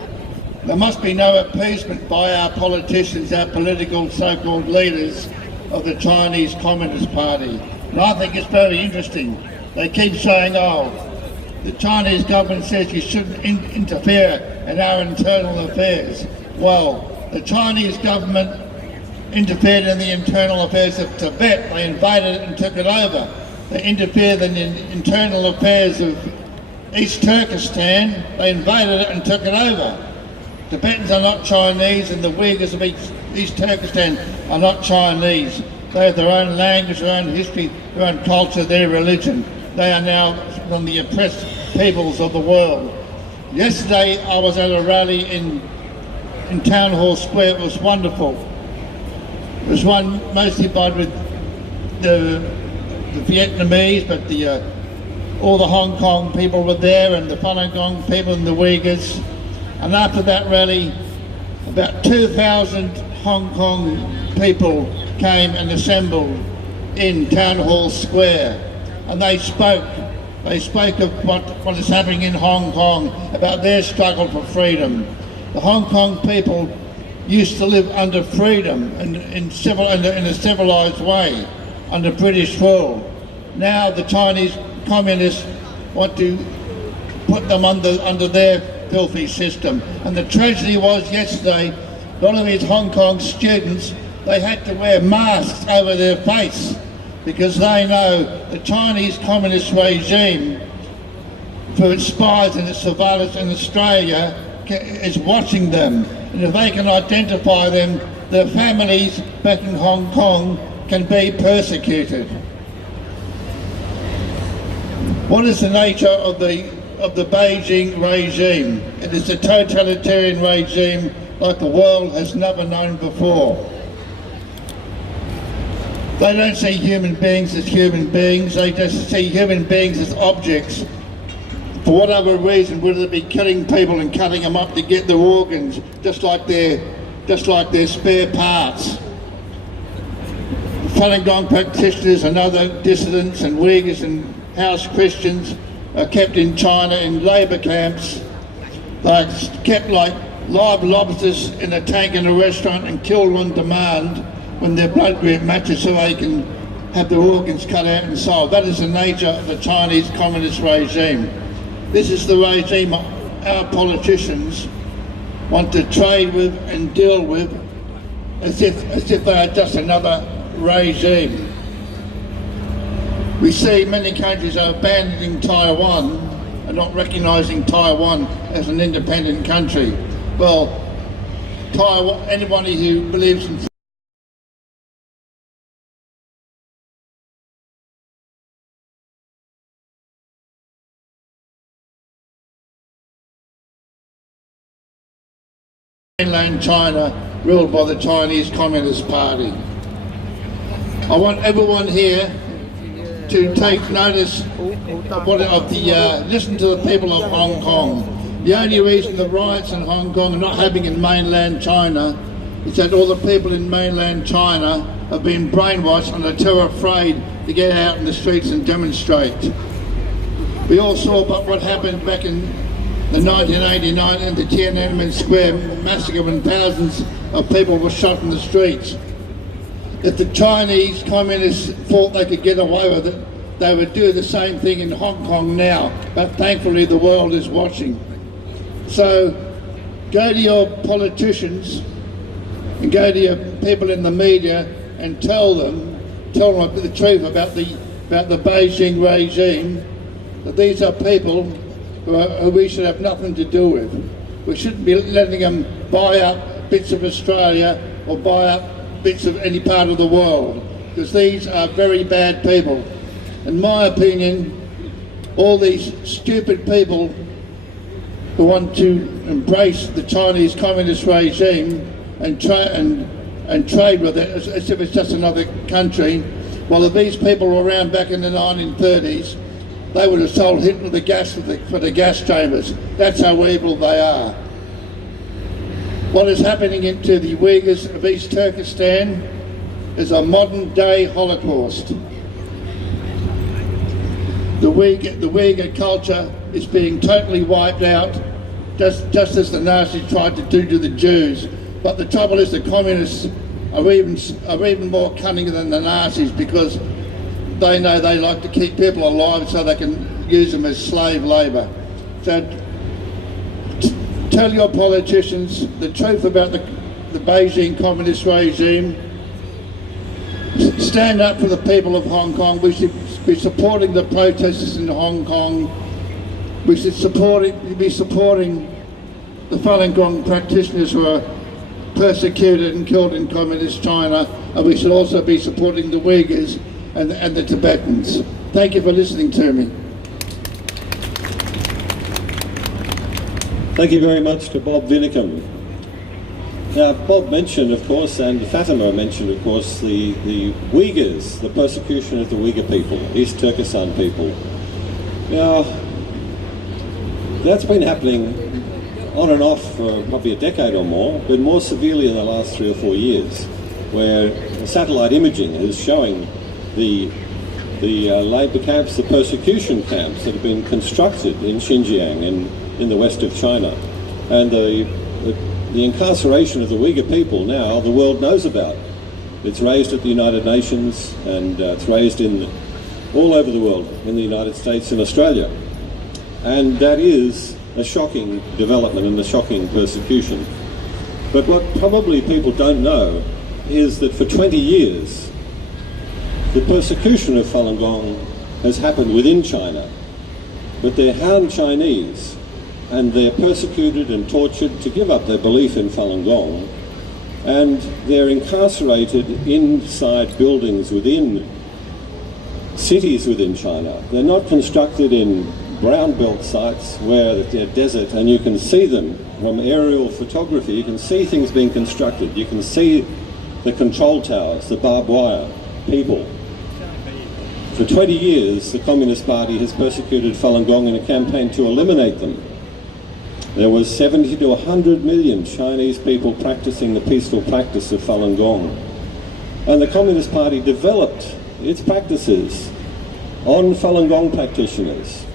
There must be no appeasement by our politicians, our political so-called leaders of the Chinese Communist Party. And I think it's very interesting. They keep saying, oh, the Chinese government says you shouldn't interfere in our internal affairs. Well, the Chinese government interfered in the internal affairs of Tibet. They invaded it and took it over. They interfered in the internal affairs of East Turkestan. They invaded it and took it over. Tibetans are not Chinese, and the Uyghurs of East Turkestan are not Chinese. They have their own language, their own history, their own culture, their religion. They are now from the oppressed peoples of the world. Yesterday I was at a rally in Town Hall Square. It was wonderful. It was one mostly with the Vietnamese, but all the Hong Kong people were there, and the Falun Gong people and the Uyghurs. And after that rally, about 2,000 Hong Kong people came and assembled in Town Hall Square, and they spoke of what is happening in Hong Kong, about their struggle for freedom. The Hong Kong people used to live under freedom and in a civilized way under British rule. Now the Chinese communists want to put them under their filthy system. And the tragedy was yesterday, a lot of these Hong Kong students, they had to wear masks over their face because they know the Chinese communist regime, for its spies and its surveillance in Australia, is watching them. And if they can identify them, their families back in Hong Kong can be persecuted. What is the nature of the Beijing regime? It is a totalitarian regime like the world has never known before. They don't see human beings as human beings, they just see human beings as objects. For whatever reason, whether it be killing people and cutting them up to get their organs, just like their spare parts. Falun Gong practitioners and other dissidents and Uyghurs and house Christians are kept in China in labour camps. They're kept like live lobsters in a tank in a restaurant and killed on demand when their blood group matches, so they can have their organs cut out and sold. That is the nature of the Chinese communist regime. This is the regime our politicians want to trade with and deal with as if they are just another regime. We see many countries are abandoning Taiwan and not recognising Taiwan as an independent country. Well, Taiwan, anybody who believes in mainland China ruled by the Chinese Communist Party. I want everyone here to take notice listen to the people of Hong Kong. The only reason the riots in Hong Kong are not happening in mainland China is that all the people in mainland China have been brainwashed and are too afraid to get out in the streets and demonstrate. We all saw what happened back in the 1989 and the Tiananmen Square massacre when thousands of people were shot in the streets. If the Chinese communists thought they could get away with it, they would do the same thing in Hong Kong now, but thankfully the world is watching. So go to your politicians and go to your people in the media and tell them the truth about the Beijing regime, that these are people who we should have nothing to do with. We shouldn't be letting them buy up bits of Australia or buy up bits of any part of the world, because these are very bad people. In my opinion, all these stupid people who want to embrace the Chinese communist regime and trade with it as if it's just another country, well, if these people were around back in the 1930s, they would have sold Hitler the gas for the gas chambers. That's how evil they are. What is happening into the Uyghurs of East Turkestan is a modern-day Holocaust. The Uyghur culture is being totally wiped out, just as the Nazis tried to do to the Jews. But the trouble is the communists are even more cunning than the Nazis, because they know they like to keep people alive so they can use them as slave labour. So tell your politicians the truth about the Beijing communist regime. Stand up for the people of Hong Kong. We should be supporting the protesters in Hong Kong. We should be supporting the Falun Gong practitioners who are persecuted and killed in communist China, and we should also be supporting the Uyghurs and the Tibetans. Thank you for listening to me. Thank you very much to Bob Vinicum. Now, Bob mentioned, of course, and Fatima mentioned, of course, the Uyghurs, the persecution of the Uyghur people, East Turkestan people. Now, that's been happening on and off for probably a decade or more, but more severely in the last 3 or 4 years, where satellite imaging is showing the labour camps, the persecution camps that have been constructed in Xinjiang and in the west of China. And the incarceration of the Uyghur people now, the world knows about. It's raised at the United Nations, and it's raised all over the world, in the United States and Australia. And that is a shocking development and a shocking persecution. But what probably people don't know is that for 20 years, the persecution of Falun Gong has happened within China. But they're Han Chinese, and they're persecuted and tortured to give up their belief in Falun Gong, and they're incarcerated inside buildings within cities within China. They're not constructed in brown belt sites where they're desert, and you can see them from aerial photography. You can see things being constructed. You can see the control towers, the barbed wire, people. For 20 years, the Communist Party has persecuted Falun Gong in a campaign to eliminate them. There was 70 to 100 million Chinese people practicing the peaceful practice of Falun Gong. And the Communist Party developed its practices on Falun Gong practitioners,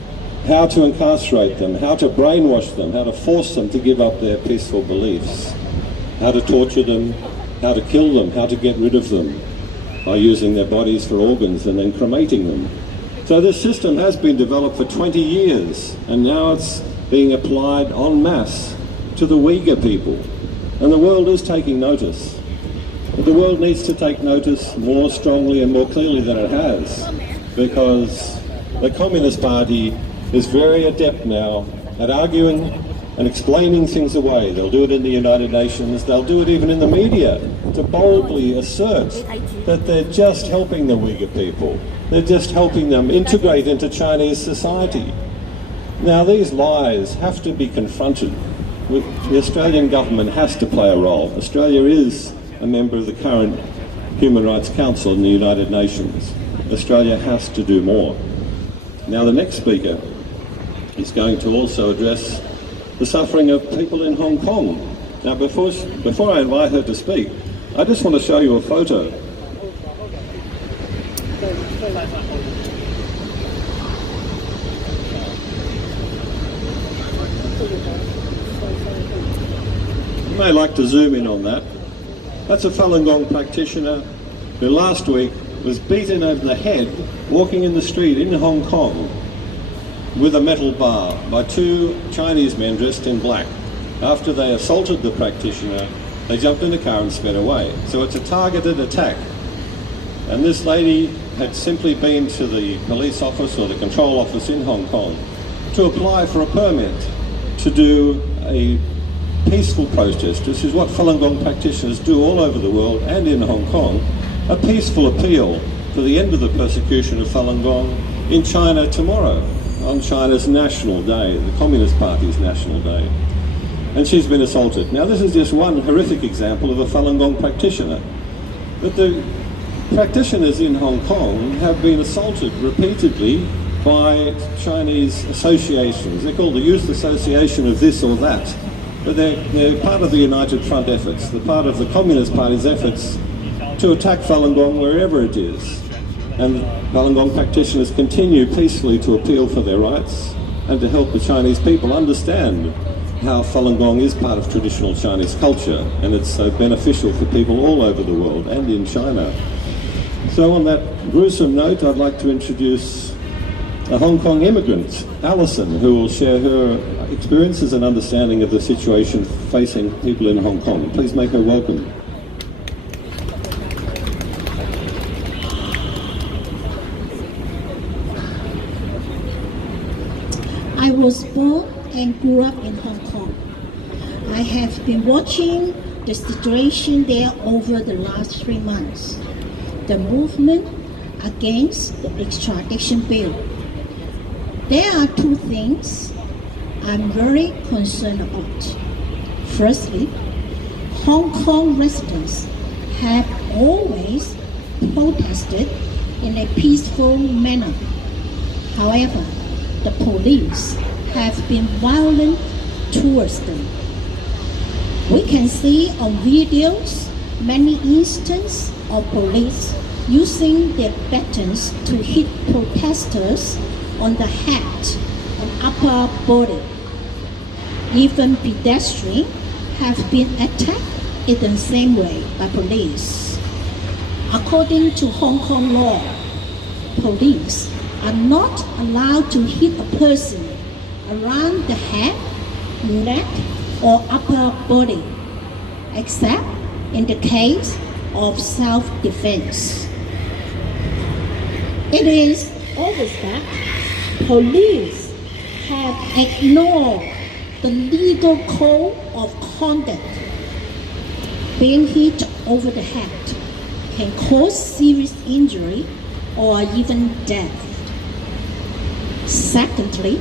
how to incarcerate them, how to brainwash them, how to force them to give up their peaceful beliefs, how to torture them, how to kill them, how to get rid of them by using their bodies for organs and then cremating them. So this system has been developed for 20 years, and now it's being applied en masse to the Uyghur people. And the world is taking notice. But the world needs to take notice more strongly and more clearly than it has, because the Communist Party is very adept now at arguing and explaining things away. They'll do it in the United Nations, they'll do it even in the media, to boldly assert that they're just helping the Uyghur people. They're just helping them integrate into Chinese society. Now, these lies have to be confronted. The Australian government has to play a role. Australia is a member of the current Human Rights Council in the United Nations. Australia has to do more. Now, the next speaker is going to also address the suffering of people in Hong Kong. Now, before I invite her to speak, I just want to show you a photo. You may like to zoom in on that. That's a Falun Gong practitioner who last week was beaten over the head walking in the street in Hong Kong with a metal bar by two Chinese men dressed in black. After they assaulted the practitioner, they jumped in the car and sped away. So it's a targeted attack. And this lady had simply been to the police office or the control office in Hong Kong to apply for a permit to do a peaceful protest. This is what Falun Gong practitioners do all over the world and in Hong Kong, a peaceful appeal for the end of the persecution of Falun Gong in China tomorrow, on China's National Day, the Communist Party's National Day. And she's been assaulted. Now this is just one horrific example of a Falun Gong practitioner. But the practitioners in Hong Kong have been assaulted repeatedly by Chinese associations. They're called the Youth Association of this or that. But they're part of the United Front efforts. They're part of the Communist Party's efforts to attack Falun Gong wherever it is. And Falun Gong practitioners continue peacefully to appeal for their rights and to help the Chinese people understand how Falun Gong is part of traditional Chinese culture, and it's so beneficial for people all over the world and in China. So on that gruesome note, I'd like to introduce a Hong Kong immigrant, Alison, who will share her experiences and understanding of the situation facing people in Hong Kong. Please make her welcome. I was born and grew up in Hong Kong. I have been watching the situation there over the last 3 months. The movement against the extradition bill. There are two things I'm very concerned about. Firstly, Hong Kong residents have always protested in a peaceful manner. However, the police have been violent towards them. We can see on videos many instances of police using their batons to hit protesters on the head and upper body. Even pedestrians have been attacked in the same way by police. According to Hong Kong law, police are not allowed to hit a person around the head, neck, or upper body, except in the case of self-defense. It is obvious that police have ignored the legal code of conduct. Being hit over the head can cause serious injury or even death. Secondly,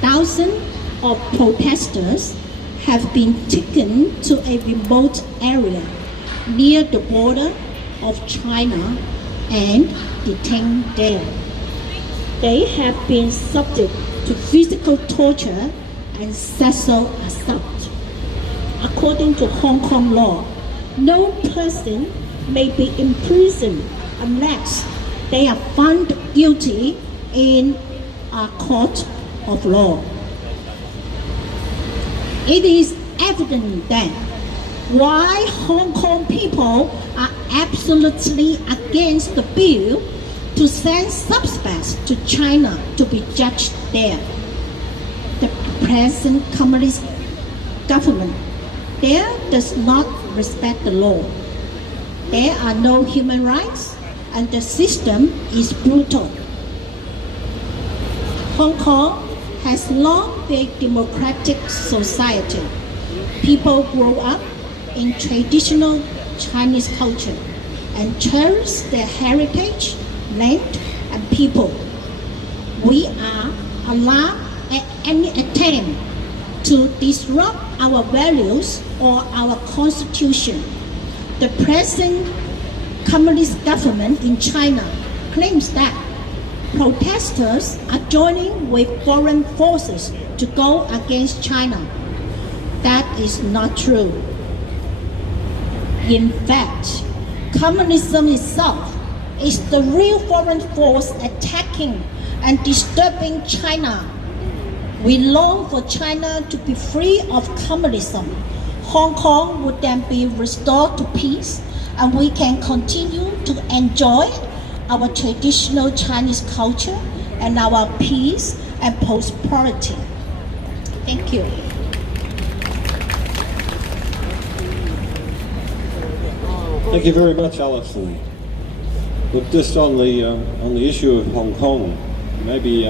thousands of protesters have been taken to a remote area near the border of China and detained there. They have been subject to physical torture and sexual assault. According to Hong Kong law, no person may be imprisoned unless they are found guilty in a court of law. It is evident that why Hong Kong people are absolutely against the bill to send suspects to China to be judged there. The present Communist government there does not respect the law. There are no human rights and the system is brutal. Hong Kong has long been a democratic society. People grow up in traditional Chinese culture and cherish their heritage, land, and people. We are alarmed at any attempt to disrupt our values or our constitution. The present Communist government in China claims that protesters are joining with foreign forces to go against China. That is not true. In fact, communism itself is the real foreign force attacking and disturbing China. We long for China to be free of communism. Hong Kong would then be restored to peace, and we can continue to enjoy our traditional Chinese culture and our peace and prosperity. Thank you. Thank you very much, Alison. But just on the issue of Hong Kong, maybe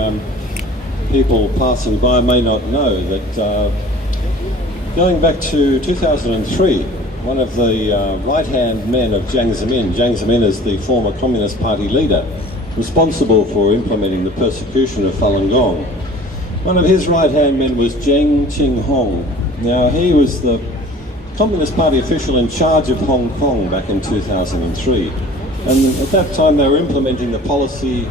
people passing by may not know that going back to 2003, one of the right-hand men of Jiang Zemin is the former Communist Party leader responsible for implementing the persecution of Falun Gong. One of his right-hand men was Zheng Qinghong. Now, he was the Communist Party official in charge of Hong Kong back in 2003. And at that time they were implementing the policy,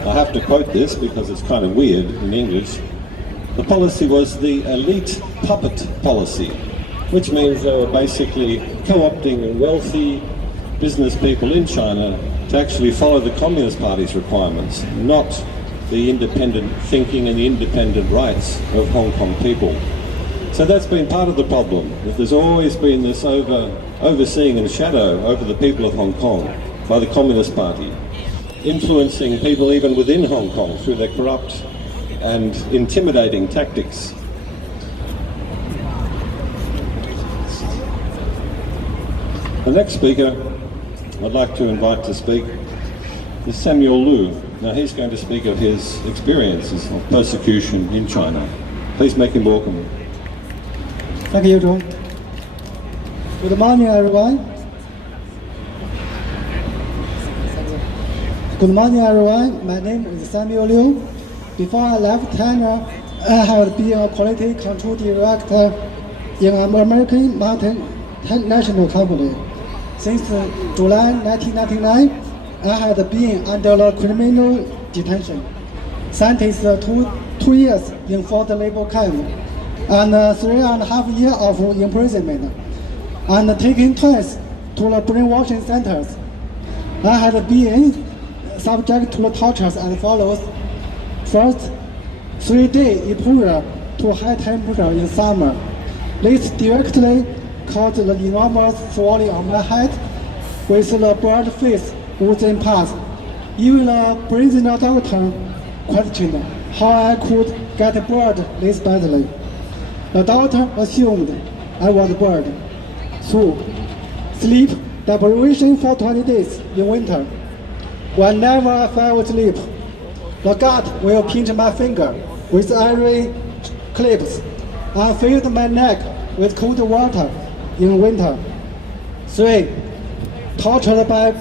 I have to quote this because it's kind of weird in English. The policy was the elite puppet policy, which means they were basically co-opting wealthy business people in China to actually follow the Communist Party's requirements, not the independent thinking and the independent rights of Hong Kong people. So that's been part of the problem, that there's always been this overseeing and shadow over the people of Hong Kong by the Communist Party, influencing people even within Hong Kong through their corrupt and intimidating tactics. The next speaker I'd like to invite to speak is Samuel Lu. Now he's going to speak of his experiences of persecution in China. Please make him welcome. Thank you, John. Good morning, everyone. Good morning, everyone. My name is Samuel Liu. Before I left China, I have been a quality control director in an American multinational company. Since July 1999, I had been under criminal detention, sentenced to 2 years in forced labor camp, and 3.5 years of imprisonment, and taken twice to the brainwashing centers. I had been subject to the tortures as follows. First, 3-day exposure to high temperature in summer. This directly caused the enormous swelling of my head with the blood face oozing past. Even the prisoner doctor questioned how I could get blood this badly. The doctor assumed I was bored. 2. Sleep deprivation for 20 days in winter. Whenever I fell asleep, the guard will pinch my finger with iron clips and fill my neck with cold water in winter. 3. Tortured by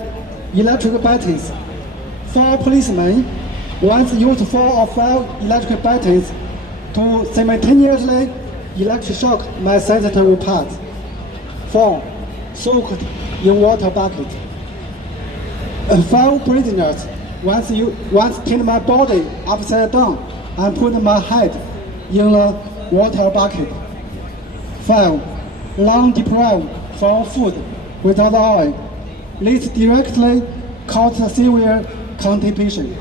electric batons. 4 policemen once used 4 or 5 electric batons to simultaneously electroshock my sensitive parts. 4. Soaked in water bucket. 5 prisoners once turned my body upside down and put my head in a water bucket. 5. Long deprived from food without oil. This directly caused severe constipation.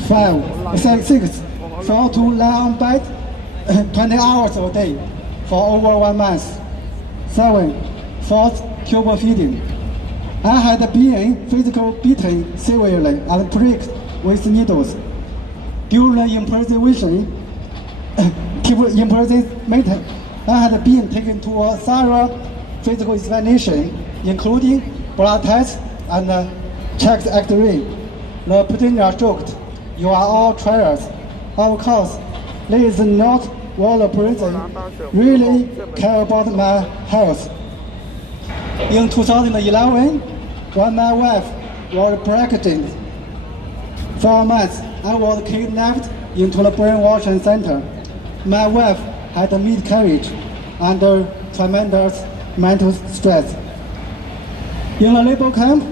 6. Forced to lie on bed 20 hours a day for over 1 month. 7. Forced tube feeding. I had been physically beaten severely and pricked with needles. During imprisonment, I had been taken to a thorough physical examination, including blood tests and chest X-ray. The prisoner joked, "You are all traitors." Of course, this is not what the prison really care about my health. In 2011, when my wife was pregnant, for months I was kidnapped into the brainwashing center. My wife had a miscarriage under tremendous mental stress. In the labor camp,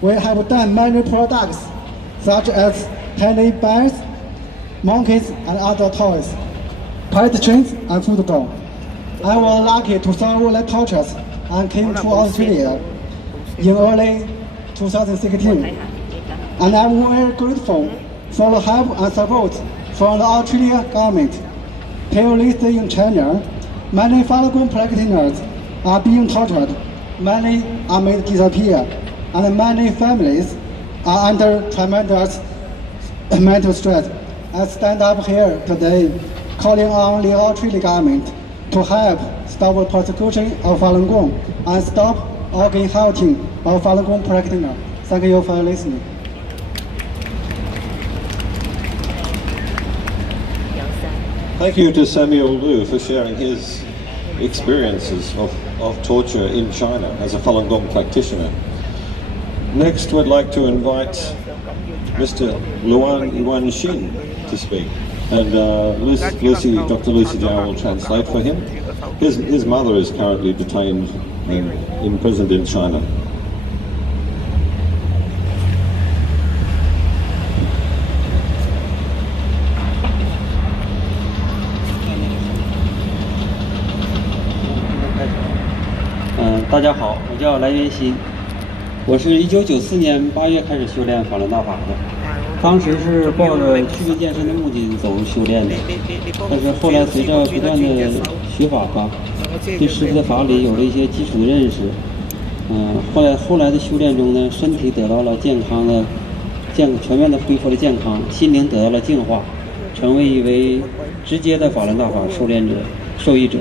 we have done many products such as teddy bears, monkeys and other toys, pet trains and football. I was lucky to survive the tortures and came to Australia in early 2016. And I'm very grateful for the help and support from the Australian government. Previously in China, many Falun Gong practitioners are being tortured, many are made disappear, and many families are under tremendous mental stress. I stand up here today calling on the Australian government to help stop the persecution of Falun Gong and stop organ harvesting of Falun Gong practitioners. Thank you for listening. Thank you to Samuel Liu for sharing his experiences of torture in China as a Falun Gong practitioner. Next, we'd like to invite Mr. Luan Yuanxin to speak. And Dr. Lucy Zhao will translate for him. His mother is currently detained and imprisoned in China.嗯，大家好，我叫来源新，我是1994年8月开始修炼法轮大法的，当时是抱着祛魅健身的目的走入修炼的，但是后来随着不断的学法吧，对师父的法理有了一些基础的认识，后来的修炼中呢，身体得到了全面的恢复了健康，心灵得到了净化，成为一位直接的法轮大法受益者。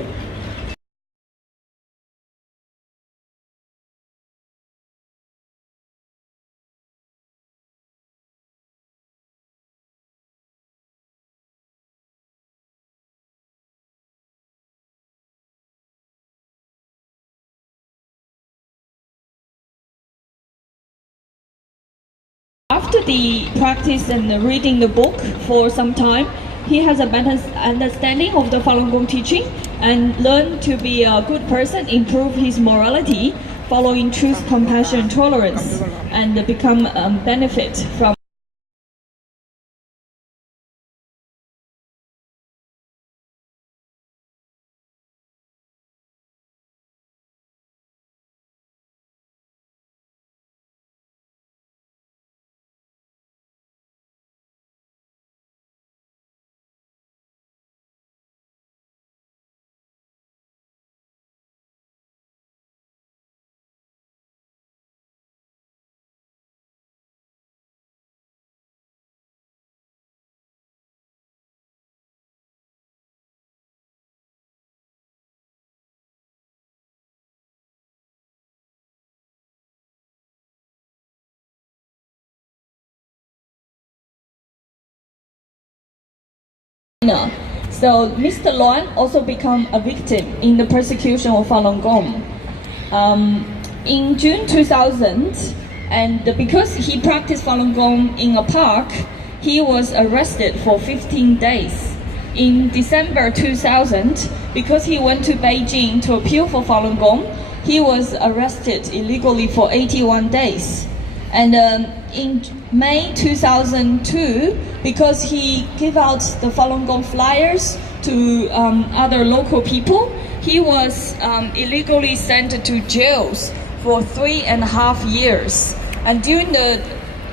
After the practice and reading the book for some time, he has a better understanding of the Falun Gong teaching and learn to be a good person, improve his morality, following truth, compassion, tolerance, and become benefit from. So Mr. Luan also became a victim in the persecution of Falun Gong. In June 2000, and because he practiced Falun Gong in a park, he was arrested for 15 days. In December 2000, because he went to Beijing to appeal for Falun Gong, he was arrested illegally for 81 days. And in May 2002, because he gave out the Falun Gong flyers to other local people, he was illegally sent to jails for 3.5 years. And during the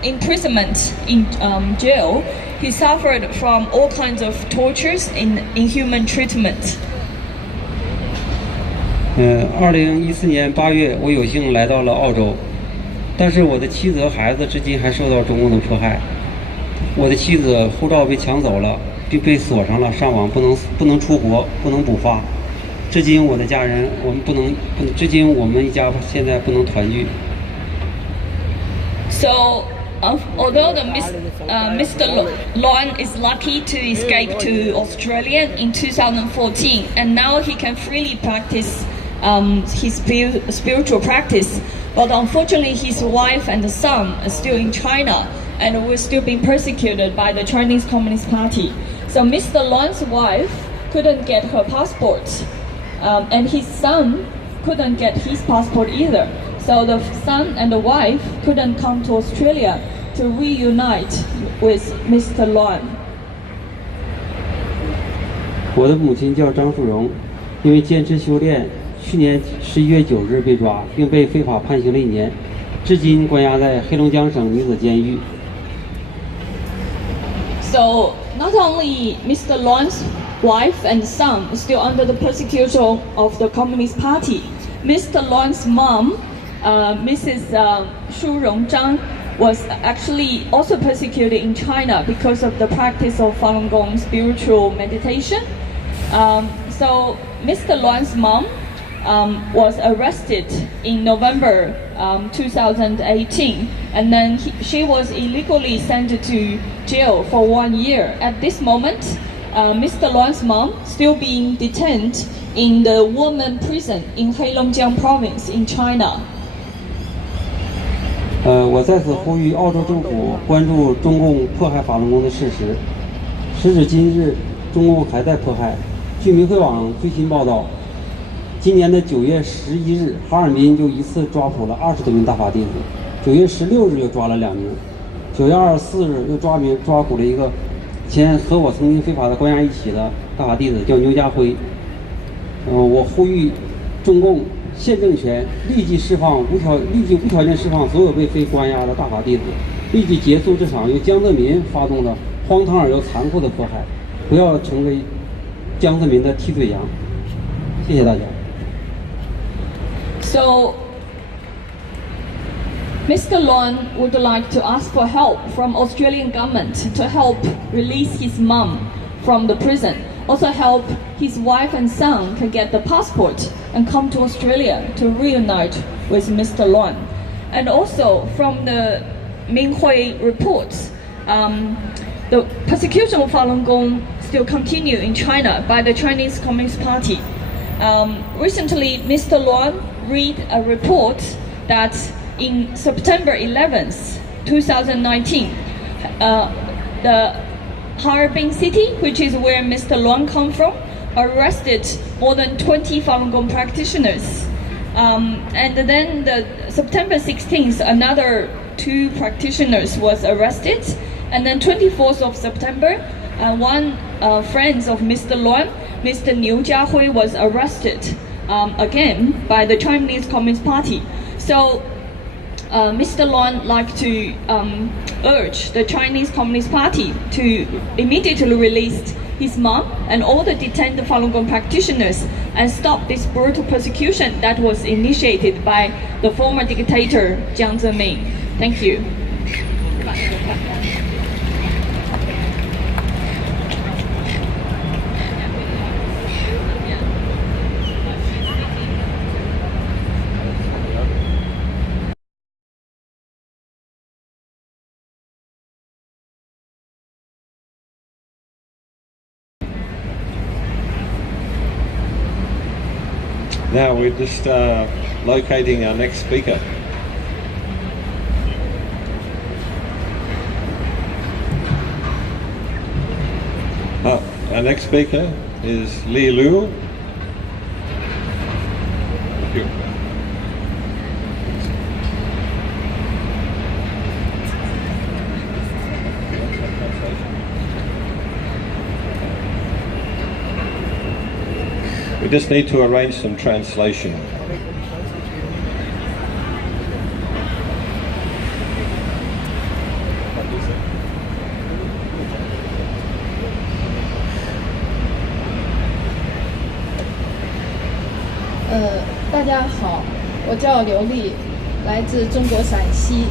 imprisonment in jail, he suffered from all kinds of tortures and inhuman treatment. 2014年8月，我有幸来到了澳洲。但是我的妻子和孩子至今还受到中共的迫害。我的妻子护照被抢走了，并被锁上了，上网不能出国，不能补发。至今我的家人，至今我们一家现在不能团聚。So, although Mr. Luan is lucky to escape to Australia in 2014, and now he can freely practice his spiritual practice. But unfortunately, his wife and the son are still in China and we're still being persecuted by the Chinese Communist Party. So Mr. Luan's wife couldn't get her passport, and his son couldn't get his passport either. So the son and the wife couldn't come to Australia to reunite with Mr. Luan. 我的母亲叫张淑荣，因为坚持修炼。去年11月9日被抓，并被非法判刑了1年，至今关押在黑龙江省女子监狱。So not only Mr. Luan's wife and son is still under the persecution of the Communist Party, Mr. Luan's mom, Mrs. Shu Rongjang, was actually also persecuted in China because of the practice of Falun Gong spiritual meditation. So Mr. Luan's mom was arrested in November 2018, and then she was illegally sent to jail for 1 year. At this moment, Mr. Luan's mom still being detained in the woman prison in Heilongjiang province in China. 我在此呼吁澳洲政府关注中共迫害法轮功的事实。时至今日，中共还在迫害。据明慧网最新报道，今年的9月11日，哈尔滨就一次抓捕了20多名大法弟子；9月16日又抓了2名；9月24日又抓捕了一个和我曾经非法的关押一起的大法弟子，叫牛家辉。我呼吁中共现政权立即无条件释放所有被非关押的大法弟子，立即结束这场由江泽民发动的荒唐而又残酷的迫害，不要成为江泽民的替罪羊。谢谢大家。So, Mr. Luan would like to ask for help from Australian government to help release his mom from the prison. Also help his wife and son can get the passport and come to Australia to reunite with Mr. Luan. And also from the Minghui reports, the persecution of Falun Gong still continue in China by the Chinese Communist Party. Recently, Mr. Luan read a report that in September 11th, 2019, the Harbin city, which is where Mr. Luan comes from, arrested more than 20 Falun Gong practitioners. And then the September 16th, another 2 practitioners was arrested. And then 24th of September, one friend of Mr. Luan, Mr. Niu Jiahui, was arrested again by the Chinese Communist Party. So Mr. Luan like to urge the Chinese Communist Party to immediately release his mom and all the detained Falun Gong practitioners and stop this brutal persecution that was initiated by the former dictator Jiang Zemin. Thank you. Now we're just locating our next speaker. Our next speaker is Li Lu. Thank you. We just need to arrange some translation. .大家好，我叫刘丽，来自中国陕西。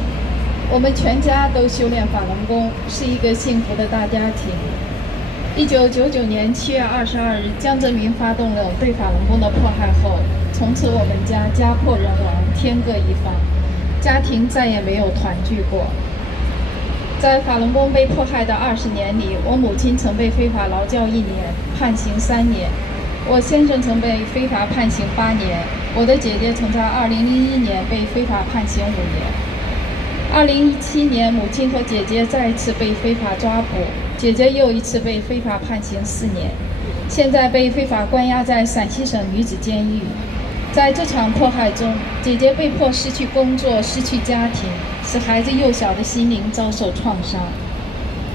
我们全家都修炼法轮功，是一个幸福的大家庭。1999年7月22日，江泽民发动了对法轮功的迫害后，从此我们家破人亡，天各一方，家庭再也没有团聚过。在法轮功被迫害的20年里，我母亲曾被非法劳教1年，判刑3年；我先生曾被非法判刑8年；我的姐姐曾在2001年被非法判刑5年。2017年，母亲和姐姐再一次被非法抓捕，姐姐又一次被非法判刑4年，现在被非法关押在陕西省女子监狱。在这场迫害中，姐姐被迫失去工作，失去家庭，使孩子幼小的心灵遭受创伤。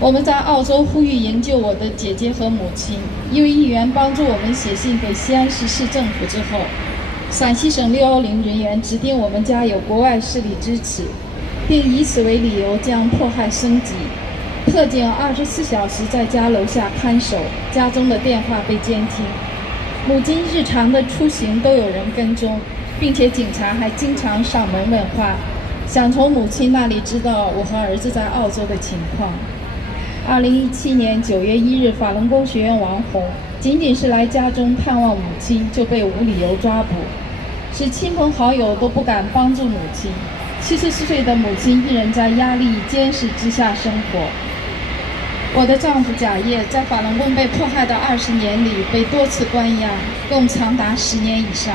我们在澳洲呼吁营救我的姐姐和母亲，一位议员帮助我们写信给西安市市政府之后，陕西省610人员指定我们家有国外势力支持，并以此为理由将迫害升级。特警24小时在家楼下看守，家中的电话被监听，母亲日常的出行都有人跟踪，并且警察还经常上门问话，想从母亲那里知道我和儿子在澳洲的情况。2017年9月1日，法轮功学院王红仅仅是来家中探望母亲，就被无理由抓捕，使亲朋好友都不敢帮助母亲。74岁的母亲一人在压力监视之下生活。我的丈夫贾业在法轮功被迫害的20年里被多次关押，共长达10年以上。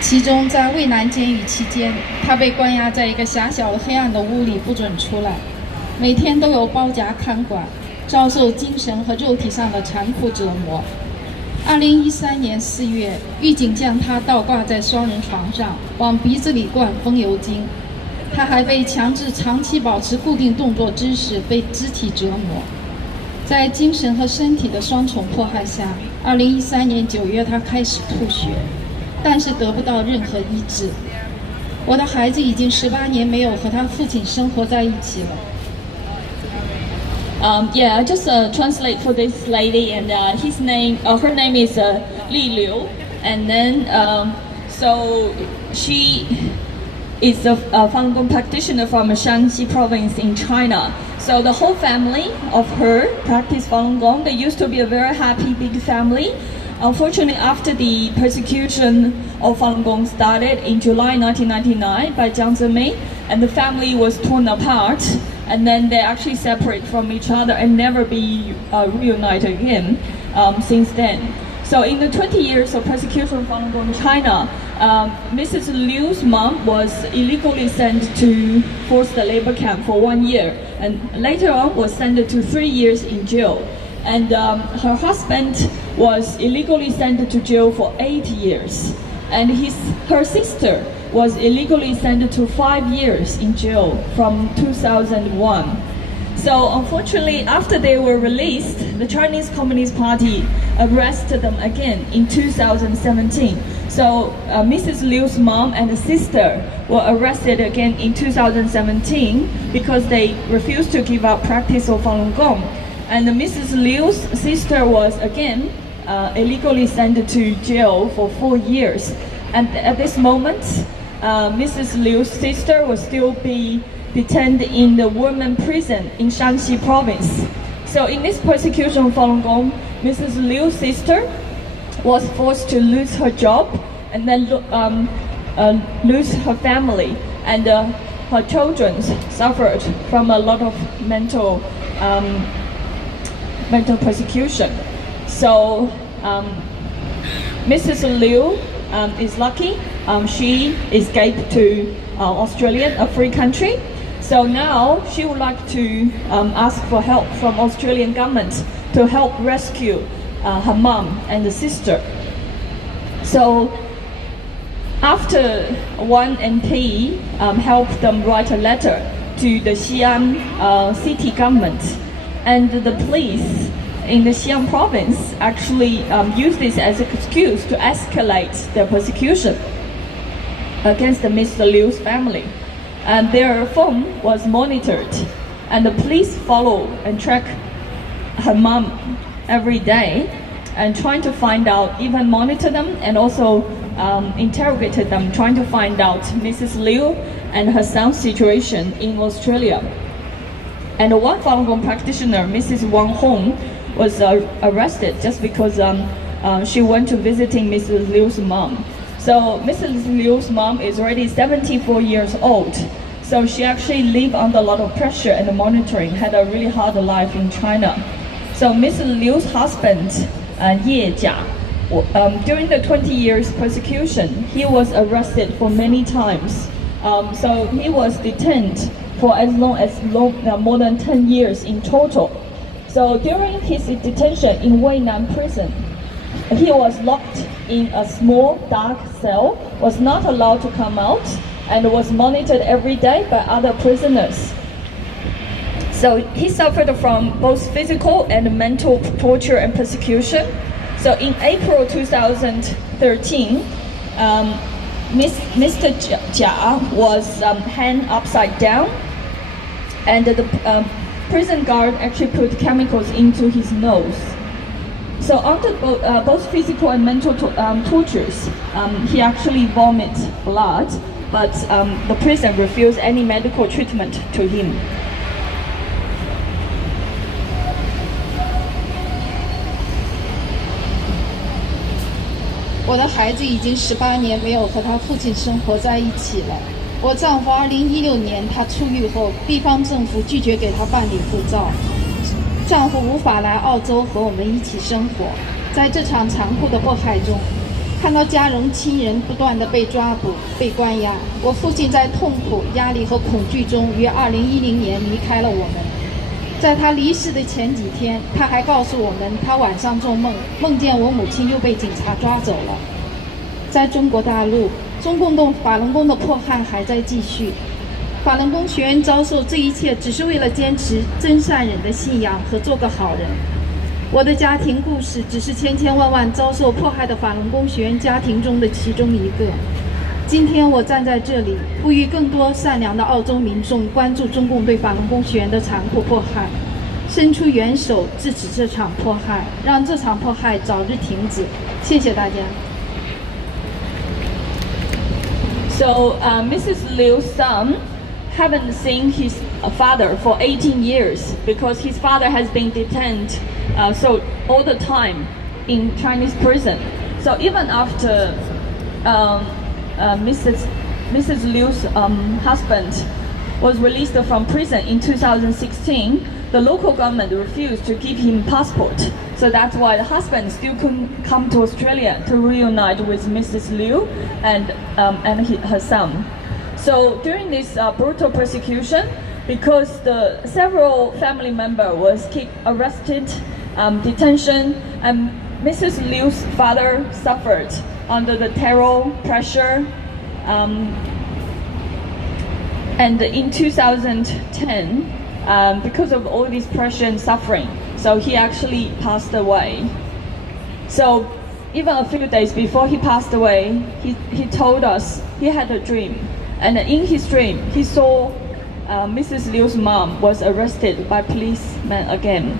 其中在渭南监狱期间，他被关押在一个狭小的黑暗的屋里，不准出来，每天都有包夹看管，遭受精神和肉体上的残酷折磨。2013年4月，狱警将他倒挂在双人床上，往鼻子里灌风油精。他还被强制长期保持固定动作姿势，被肢体折磨。在精神和身体的双重迫害下，2013年9月他开始吐血，但是得不到任何医治。我的孩子已经18年没有和他父亲生活在一起了。Yeah, I just translate for this lady, and her name is Li Liu, and then so she is a Falun Gong practitioner from Shanxi province in China. So the whole family of her practice Falun Gong. They used to be a very happy big family. Unfortunately, after the persecution of Falun Gong started in July 1999 by Jiang Zemin, and the family was torn apart, and then they actually separate from each other and never be reunited again since then. So in the 20 years of persecution of Falun Gong in China, Mrs. Liu's mom was illegally sent to forced labor camp for 1 year, and later on was sentenced to 3 years in jail. And her husband was illegally sent to jail for 8 years, and her sister was illegally sentenced to 5 years in jail from 2001. So unfortunately, after they were released, the Chinese Communist Party arrested them again in 2017. So Mrs. Liu's mom and sister were arrested again in 2017 because they refused to give up practice of Falun Gong. And Mrs. Liu's sister was again illegally sent to jail for 4 years. And at this moment, Mrs. Liu's sister will still be detained in the women prison in Shanxi province. So in this persecution of Falun Gong, Mrs. Liu's sister was forced to lose her job and then lose her family, and her children suffered from a lot of mental persecution. So Mrs. Liu is lucky. She escaped to Australia, a free country. So now she would like to ask for help from Australian government to help rescue her mom and the sister. So after one MP helped them write a letter to the Xi'an city government, and the police in the Xi'an province actually used this as an excuse to escalate their persecution against the Mr. Liu's family. And their phone was monitored, and the police follow and track her mom every day and trying to find out, even monitor them and also interrogated them, trying to find out Mrs. Liu and her son's situation in Australia. And one Falun Gong practitioner, Mrs. Wang Hong, was arrested just because she went to visiting Mrs. Liu's mom. So Mrs. Liu's mom is already 74 years old. So she actually lived under a lot of pressure and monitoring, had a really hard life in China. So Mrs. Liu's husband, Ye Jia, during the 20 years persecution, he was arrested for many times. So he was detained for more than 10 years in total. So during his detention in Weinan prison, he was locked in a small dark cell, was not allowed to come out, and was monitored every day by other prisoners. So he suffered from both physical and mental torture and persecution. So in April 2013, Mr. Jia was hanged upside down, and the prison guard actually put chemicals into his nose. So after both physical and mental tortures, he actually vomits blood, but the prison refused any medical treatment to him. 我的孩子已经18年没有和他父亲生活在一起了。我丈夫2016年他出狱后，地方政府拒绝给他办理护照，丈夫无法来澳洲和我们一起生活。在这场残酷的迫害中，看到家人亲人不断地被抓捕、被关押，我父亲在痛苦、压力和恐惧中于2010年离开了我们。在他离世的前几天，他还告诉我们，他晚上做梦，梦见我母亲又被警察抓走了。在中国大陆，中共对法轮功的迫害还在继续。法轮功学员遭受这一切，只是为了坚持真善忍的信仰和做个好人。我的家庭故事只是千千万万遭受迫害的法轮功学员家庭中的其中一个。今天我站在这里，呼吁更多善良的澳洲民众关注中共对法轮功学员的残酷迫害，伸出援手制止这场迫害，让这场迫害早日停止。谢谢大家。So Mrs. Liu's son haven't seen his father for 18 years because his father has been detained so all the time in Chinese prison. So even after Mrs. Liu's husband was released from prison in 2016, the local government refused to give him passport. So that's why the husband still couldn't come to Australia to reunite with Mrs. Liu and her son. So during this brutal persecution, because the several family members was arrested, detention, and Mrs. Liu's father suffered under the terror pressure. And in 2010, because of all this pressure and suffering, so he actually passed away. So even a few days before he passed away, he told us he had a dream. And in his dream, he saw Mrs. Liu's mom was arrested by policemen again.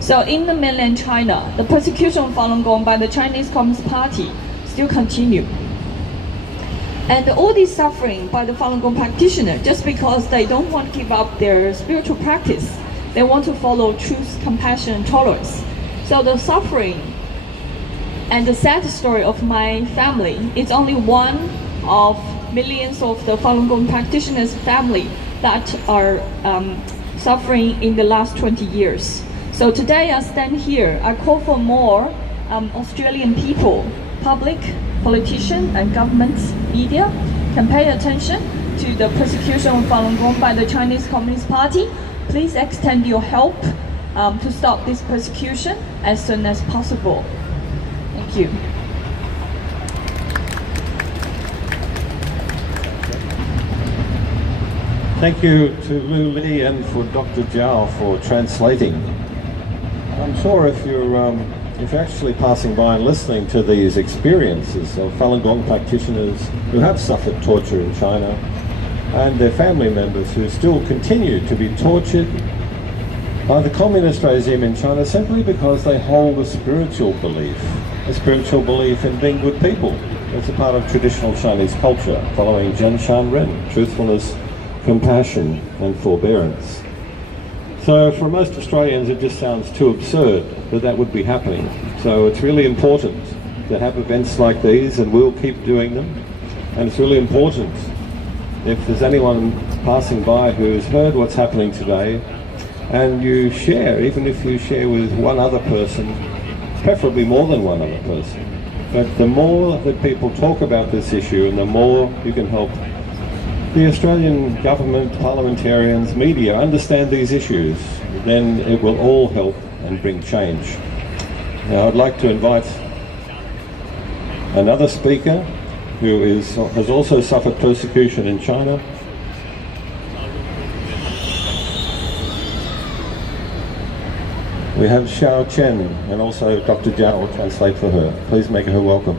So in the mainland China, the persecution of Falun Gong by the Chinese Communist Party still continue. And all this suffering by the Falun Gong practitioner, just because they don't want to give up their spiritual practice, they want to follow truth, compassion, and tolerance. So the suffering and the sad story of my family is only one of millions of the Falun Gong practitioners' family that are suffering in the last 20 years. So today I stand here, I call for more Australian people, public, politicians and governments, media can pay attention to the persecution of Falun Gong by the Chinese Communist Party. Please extend your help to stop this persecution as soon as possible. Thank you. Thank you to Lu Li and for Dr. Zhao for translating. I'm sure if you're actually passing by and listening to these experiences of Falun Gong practitioners who have suffered torture in China and their family members who still continue to be tortured by the communist regime in China simply because they hold a spiritual belief in being good people. It's a part of traditional Chinese culture, following Zhen Shan Ren, truthfulness, compassion and forbearance. So for most Australians it just sounds too absurd that that would be happening. So it's really important to have events like these, and we'll keep doing them. And it's really important, if there's anyone passing by who's heard what's happening today, and you share, even if you share with one other person, preferably more than one other person. But the more that people talk about this issue and the more you can help the Australian government, parliamentarians, media understand these issues, then it will all help and bring change. Now I'd like to invite another speaker who has also suffered persecution in China. We have Xiao Chen, and also Dr. Zhao will translate for her. Please make her welcome.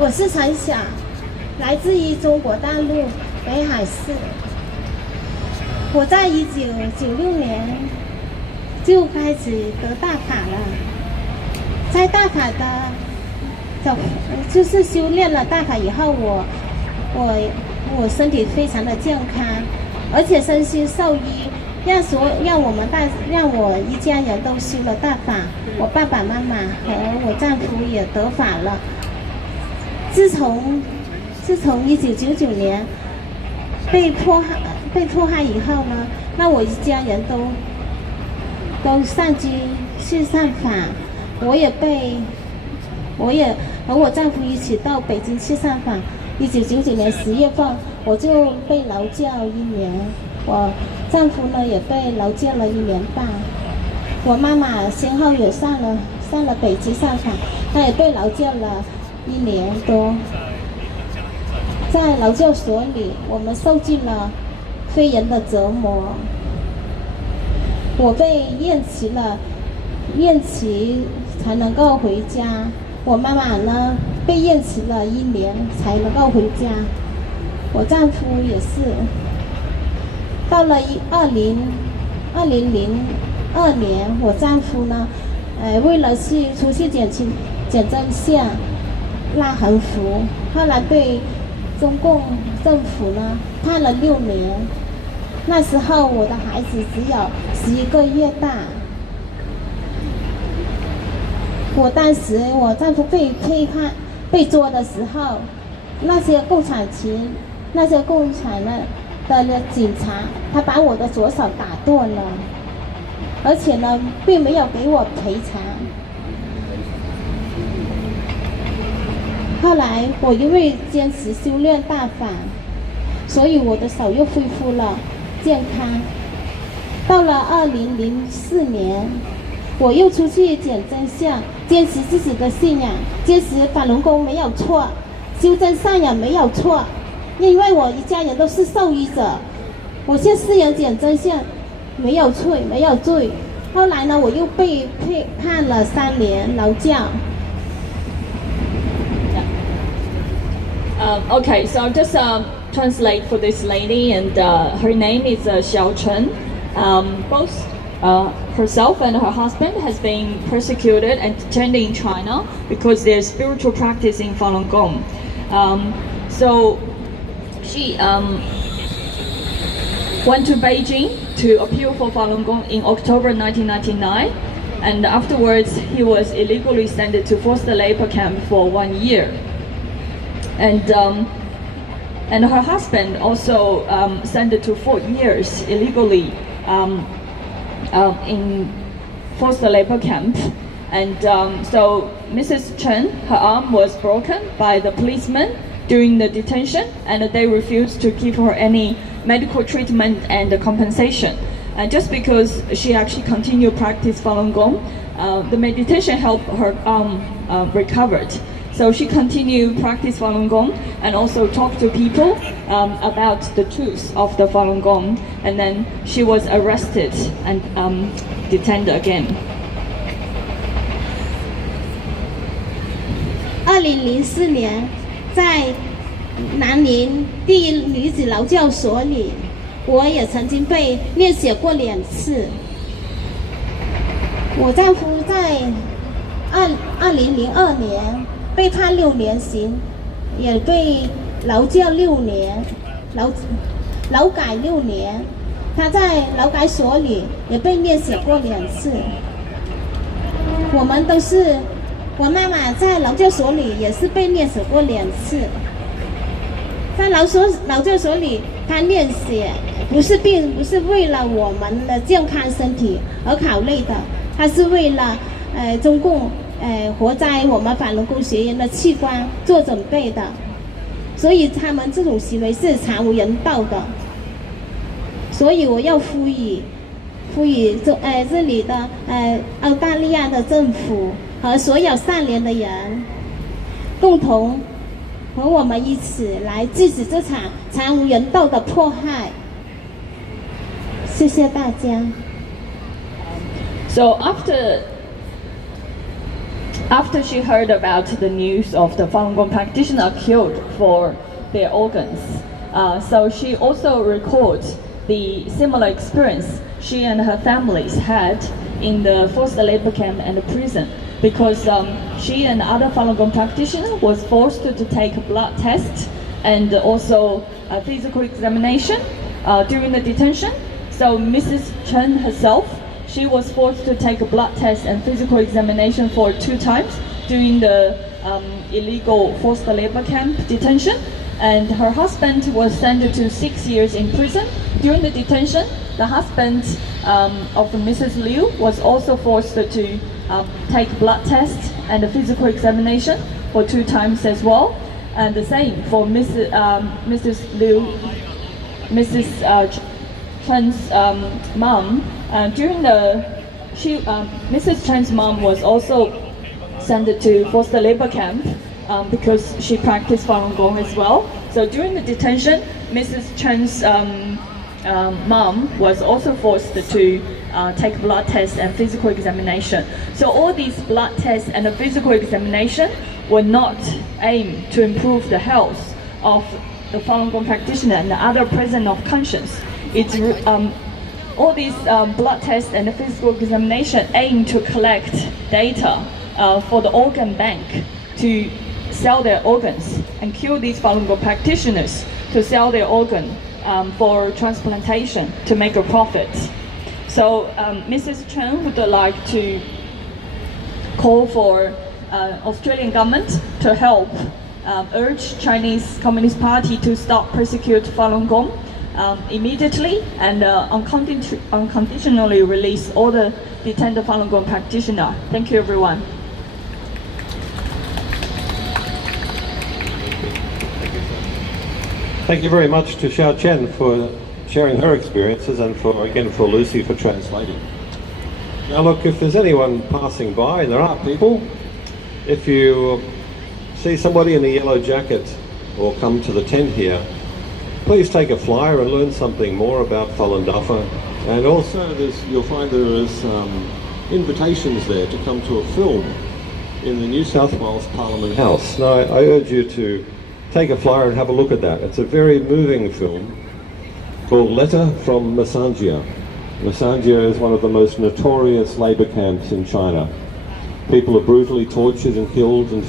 我是陈晓，来自于中国大陆北海市。我在1996年就开始得大法了，在大法就是修炼了大法以后，我身体非常的健康，而且身心受益，让我一家人都修了大法，我爸爸妈妈和我丈夫也得法了。自从1999年被迫害以后呢，那我一家人都上京去上法，我也和我丈夫一起到北京去上法。1999年10月份，我就被劳教1年，我丈夫呢也被劳教了1年半。我妈妈先后也上了北京上法，她也被劳教了1年多。在劳教所里，我们受尽了非人的折磨。我被延期才能够回家。我妈妈呢被延期了1年才能够回家。我丈夫也是。到了2002年，我丈夫呢，为了出去剪针线、拉横幅，后来被中共政府呢判了6年。那时候我的孩子只有11个月大。当时我丈夫被捉的时候，那些共产的警察，他把我的左手打断了，而且呢，并没有给我赔偿。后来我因为坚持修炼大法，所以我的手又恢复了健康。到了2004年，我又出去剪针线，坚持自己的信仰，坚持法轮功没有错，修真善良没有错，因为我一家人都是受益者。我向世人剪针线没有罪。后来呢，我又被判了3年劳教。Okay, so I'll just translate for this lady, and her name is Xiao Chen. Both herself and her husband has been persecuted and detained in China because their spiritual practice in Falun Gong. So she went to Beijing to appeal for Falun Gong in October 1999, and afterwards he was illegally sent to forced labor camp for 1 year. And her husband also sent to 4 years illegally in forced labor camp. And so Mrs. Chen, her arm was broken by the policemen during the detention, and they refused to give her any medical treatment and compensation. And just because she actually continued practice Falun Gong, the meditation helped her arm recovered. So she continued practice Falun Gong and also talk to people about the truth of the Falun Gong. And then she was arrested and detained again. 2004年，在南宁第一女子劳教所里，我也曾经被练血过2次。我丈夫在2002年被判6年刑，也被劳教6年，劳改6年。他在劳改所里也被练血过2次。我们都是，我妈妈在劳教所里也是被练血过2次。在劳教所里，她练血并不是为了我们的健康身体而考虑的，她是为了中共活摘我们法轮功学员的器官做准备的，所以他们这种行为是惨无人道的。所以我要呼吁这里的澳大利亚的政府和所有善良的人，共同和我们一起来制止这场惨无人道的迫害。谢谢大家。So after after she heard about the news of the Falun Gong practitioner killed for their organs, so she also records the similar experience she and her families had in the forced labor camp and the prison, because she and other Falun Gong practitioner was forced to take a blood test and also a physical examination during the detention. So Mrs. Chen herself, she was forced to take a blood test and physical examination for 2 times during the illegal forced labor camp detention. And her husband was sentenced to 6 years in prison. During the detention, the husband of Mrs. Liu was also forced to take blood tests and a physical examination for 2 times as well. And the same for Mrs. Liu, Mrs. Chen's mom. Mrs. Chen's mom was also sent to forced labor camp because she practiced Falun Gong as well. So during the detention, Mrs. Chen's mom was also forced to take blood tests and physical examination. So all these blood tests and the physical examination were not aimed to improve the health of the Falun Gong practitioner and the other prisoners of conscience. It's all these blood tests and the physical examination aim to collect data for the organ bank to sell their organs and kill these Falun Gong practitioners to sell their organ for transplantation to make a profit. So Mrs. Chen would like to call for Australian government to help urge Chinese Communist Party to stop persecute Falun Gong immediately and unconditionally release all the detained Falun Gong practitioners. Thank you, everyone. Thank you very much to Xiao Chen for sharing her experiences and for Lucy for translating. Now look, if there's anyone passing by, and there are people, if you see somebody in a yellow jacket or come to the tent here, please take a flyer and learn something more about Falun Dafa. And also you'll find there is invitations there to come to a film in the New South Wales Parliament House. Now I urge you to take a flyer and have a look at that. It's a very moving film called Letter from Masanjia. Masanjia is one of the most notorious labour camps in China. People are brutally tortured and killed and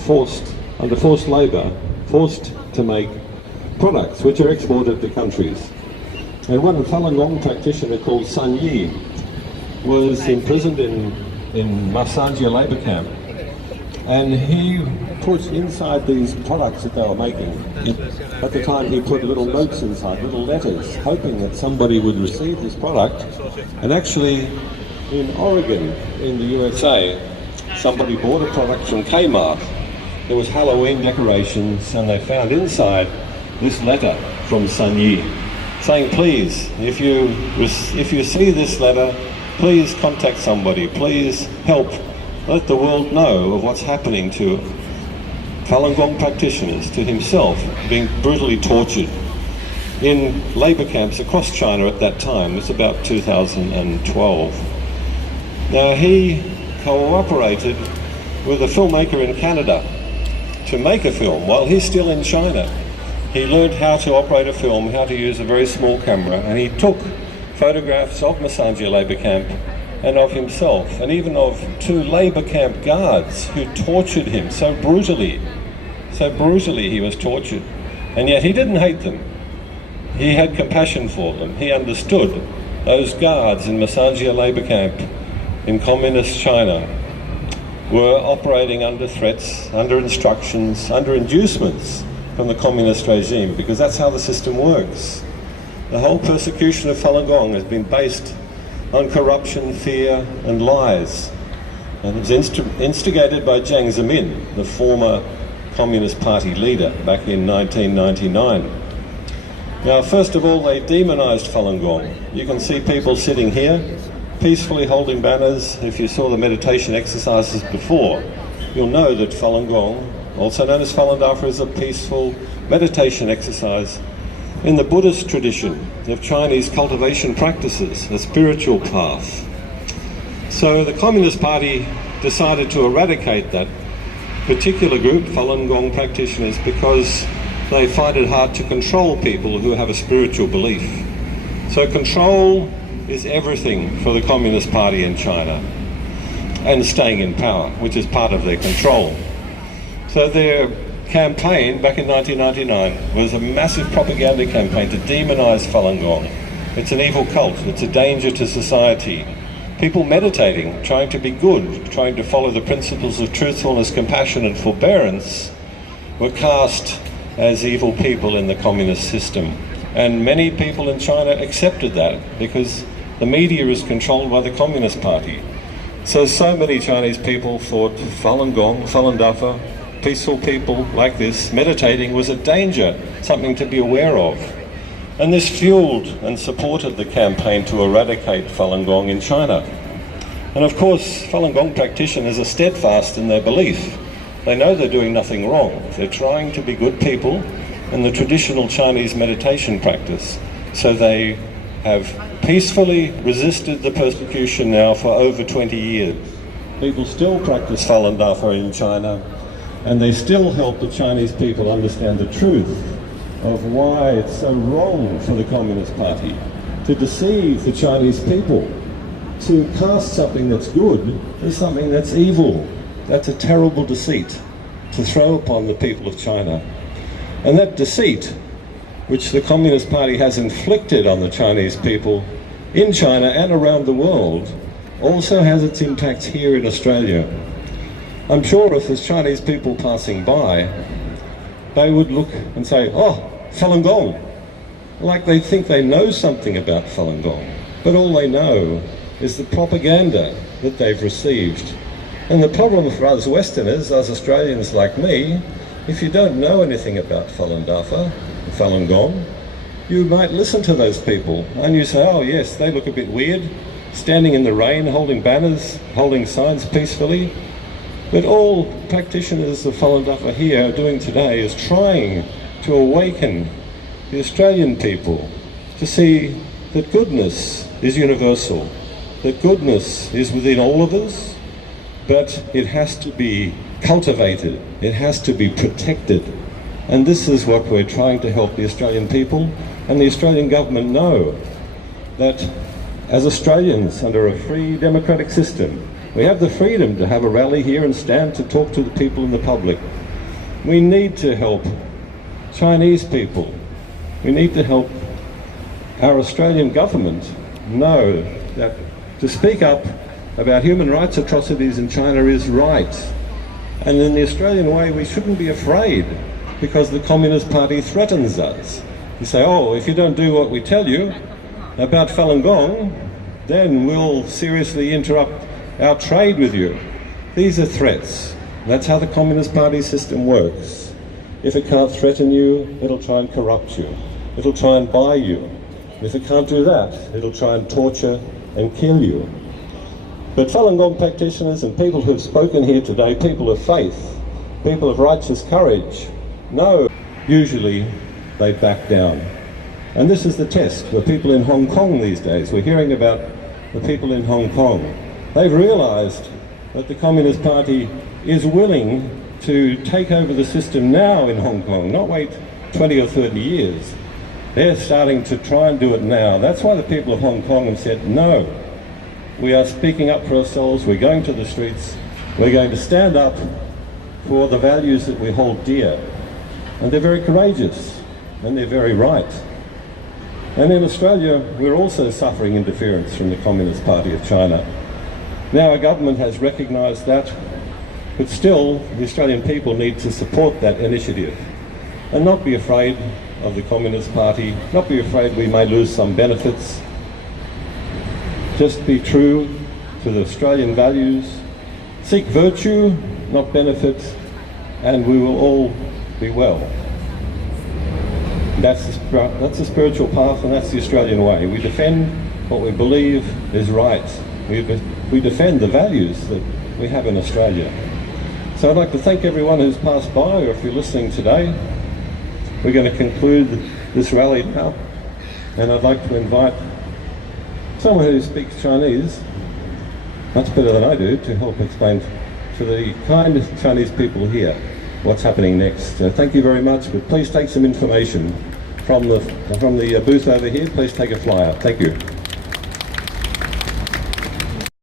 under forced labour, forced to make products which are exported to countries. And one Falun Gong practitioner called Sun Yi was imprisoned in Masanjia labour camp. And he put inside these products that they were making, at the time he put little notes inside, little letters, hoping that somebody would receive this product. And actually, in Oregon, in the USA, somebody bought a product from Kmart. There was Halloween decorations, and they found inside this letter from Sun Yi, saying, please, if you see this letter, please contact somebody, please help. Let the world know of what's happening to Falun Gong practitioners, to himself being brutally tortured in labour camps across China at that time. It was about 2012. Now he cooperated with a filmmaker in Canada to make a film while he's still in China. He learned how to operate a film, how to use a very small camera, and he took photographs of Masanjia labour camp and of himself, and even of 2 labour camp guards who tortured him so brutally he was tortured. And yet he didn't hate them. He had compassion for them. He understood those guards in Masanjia labour camp in communist China were operating under threats, under instructions, under inducements from the communist regime, because that's how the system works. The whole persecution of Falun Gong has been based on corruption, fear and lies. And it was instigated by Jiang Zemin, the former Communist Party leader, back in 1999. Now, first of all, they demonised Falun Gong. You can see people sitting here, peacefully holding banners. If you saw the meditation exercises before, you'll know that Falun Gong, also known as Falun Dafa, is a peaceful meditation exercise in the Buddhist tradition of Chinese cultivation practices, a spiritual path. So the Communist Party decided to eradicate that particular group, Falun Gong practitioners, because they find it hard to control people who have a spiritual belief. So control is everything for the Communist Party in China, and staying in power, which is part of their control. So their campaign back in 1999 was a massive propaganda campaign to demonise Falun Gong. It's an evil cult, it's a danger to society. People meditating, trying to be good, trying to follow the principles of truthfulness, compassion and forbearance were cast as evil people in the communist system. And many people in China accepted that because the media is controlled by the Communist Party. So many Chinese people thought Falun Gong, Falun Dafa, peaceful people like this, meditating was a danger, something to be aware of. And this fueled and supported the campaign to eradicate Falun Gong in China. And of course, Falun Gong practitioners are steadfast in their belief. They know they're doing nothing wrong. They're trying to be good people in the traditional Chinese meditation practice. So they have peacefully resisted the persecution now for over 20 years. People still practice Falun Dafa in China, and they still help the Chinese people understand the truth of why it's so wrong for the Communist Party to deceive the Chinese people, to cast something that's good as something that's evil. That's a terrible deceit to throw upon the people of China. And that deceit, which the Communist Party has inflicted on the Chinese people in China and around the world, also has its impacts here in Australia. I'm sure if there's Chinese people passing by, they would look and say, oh, Falun Gong, like they think they know something about Falun Gong, but all they know is the propaganda that they've received. And the problem for us Westerners, us Australians like me, if you don't know anything about Falun Dafa, Falun Gong, you might listen to those people and you say, oh yes, they look a bit weird, standing in the rain, holding banners, holding signs peacefully. But all practitioners of Falun Dafa here are doing today is trying to awaken the Australian people to see that goodness is universal, that goodness is within all of us, but it has to be cultivated, it has to be protected. And this is what we're trying to help the Australian people and the Australian government know, that as Australians under a free democratic system, we have the freedom to have a rally here and stand to talk to the people in the public. We need to help Chinese people. We need to help our Australian government know that to speak up about human rights atrocities in China is right. And in the Australian way, we shouldn't be afraid because the Communist Party threatens us. You say, oh, if you don't do what we tell you about Falun Gong, then we'll seriously interrupt our trade with you. These are threats. That's how the Communist Party system works. If it can't threaten you, it'll try and corrupt you. It'll try and buy you. If it can't do that, it'll try and torture and kill you. But Falun Gong practitioners and people who've spoken here today, people of faith, people of righteous courage, know usually they back down. And this is the test for people in Hong Kong these days. We're hearing about the people in Hong Kong. They've realised that the Communist Party is willing to take over the system now in Hong Kong, not wait 20 or 30 years. They're starting to try and do it now. That's why the people of Hong Kong have said, no, we are speaking up for ourselves, we're going to the streets, we're going to stand up for the values that we hold dear. And they're very courageous, and they're very right. And in Australia, we're also suffering interference from the Communist Party of China. Now our government has recognised that, but still the Australian people need to support that initiative and not be afraid of the Communist Party, not be afraid we may lose some benefits. Just be true to the Australian values, seek virtue, not benefits, and we will all be well. That's the spiritual path, and that's the Australian way. We defend what we believe is right. We defend the values that we have in Australia. So I'd like to thank everyone who's passed by, or if you're listening today. We're going to conclude this rally now, and I'd like to invite someone who speaks Chinese much better than I do to help explain for the kind Chinese people here what's happening next. Thank you very much, but please take some information from the booth over here. Please take a flyer. Thank you.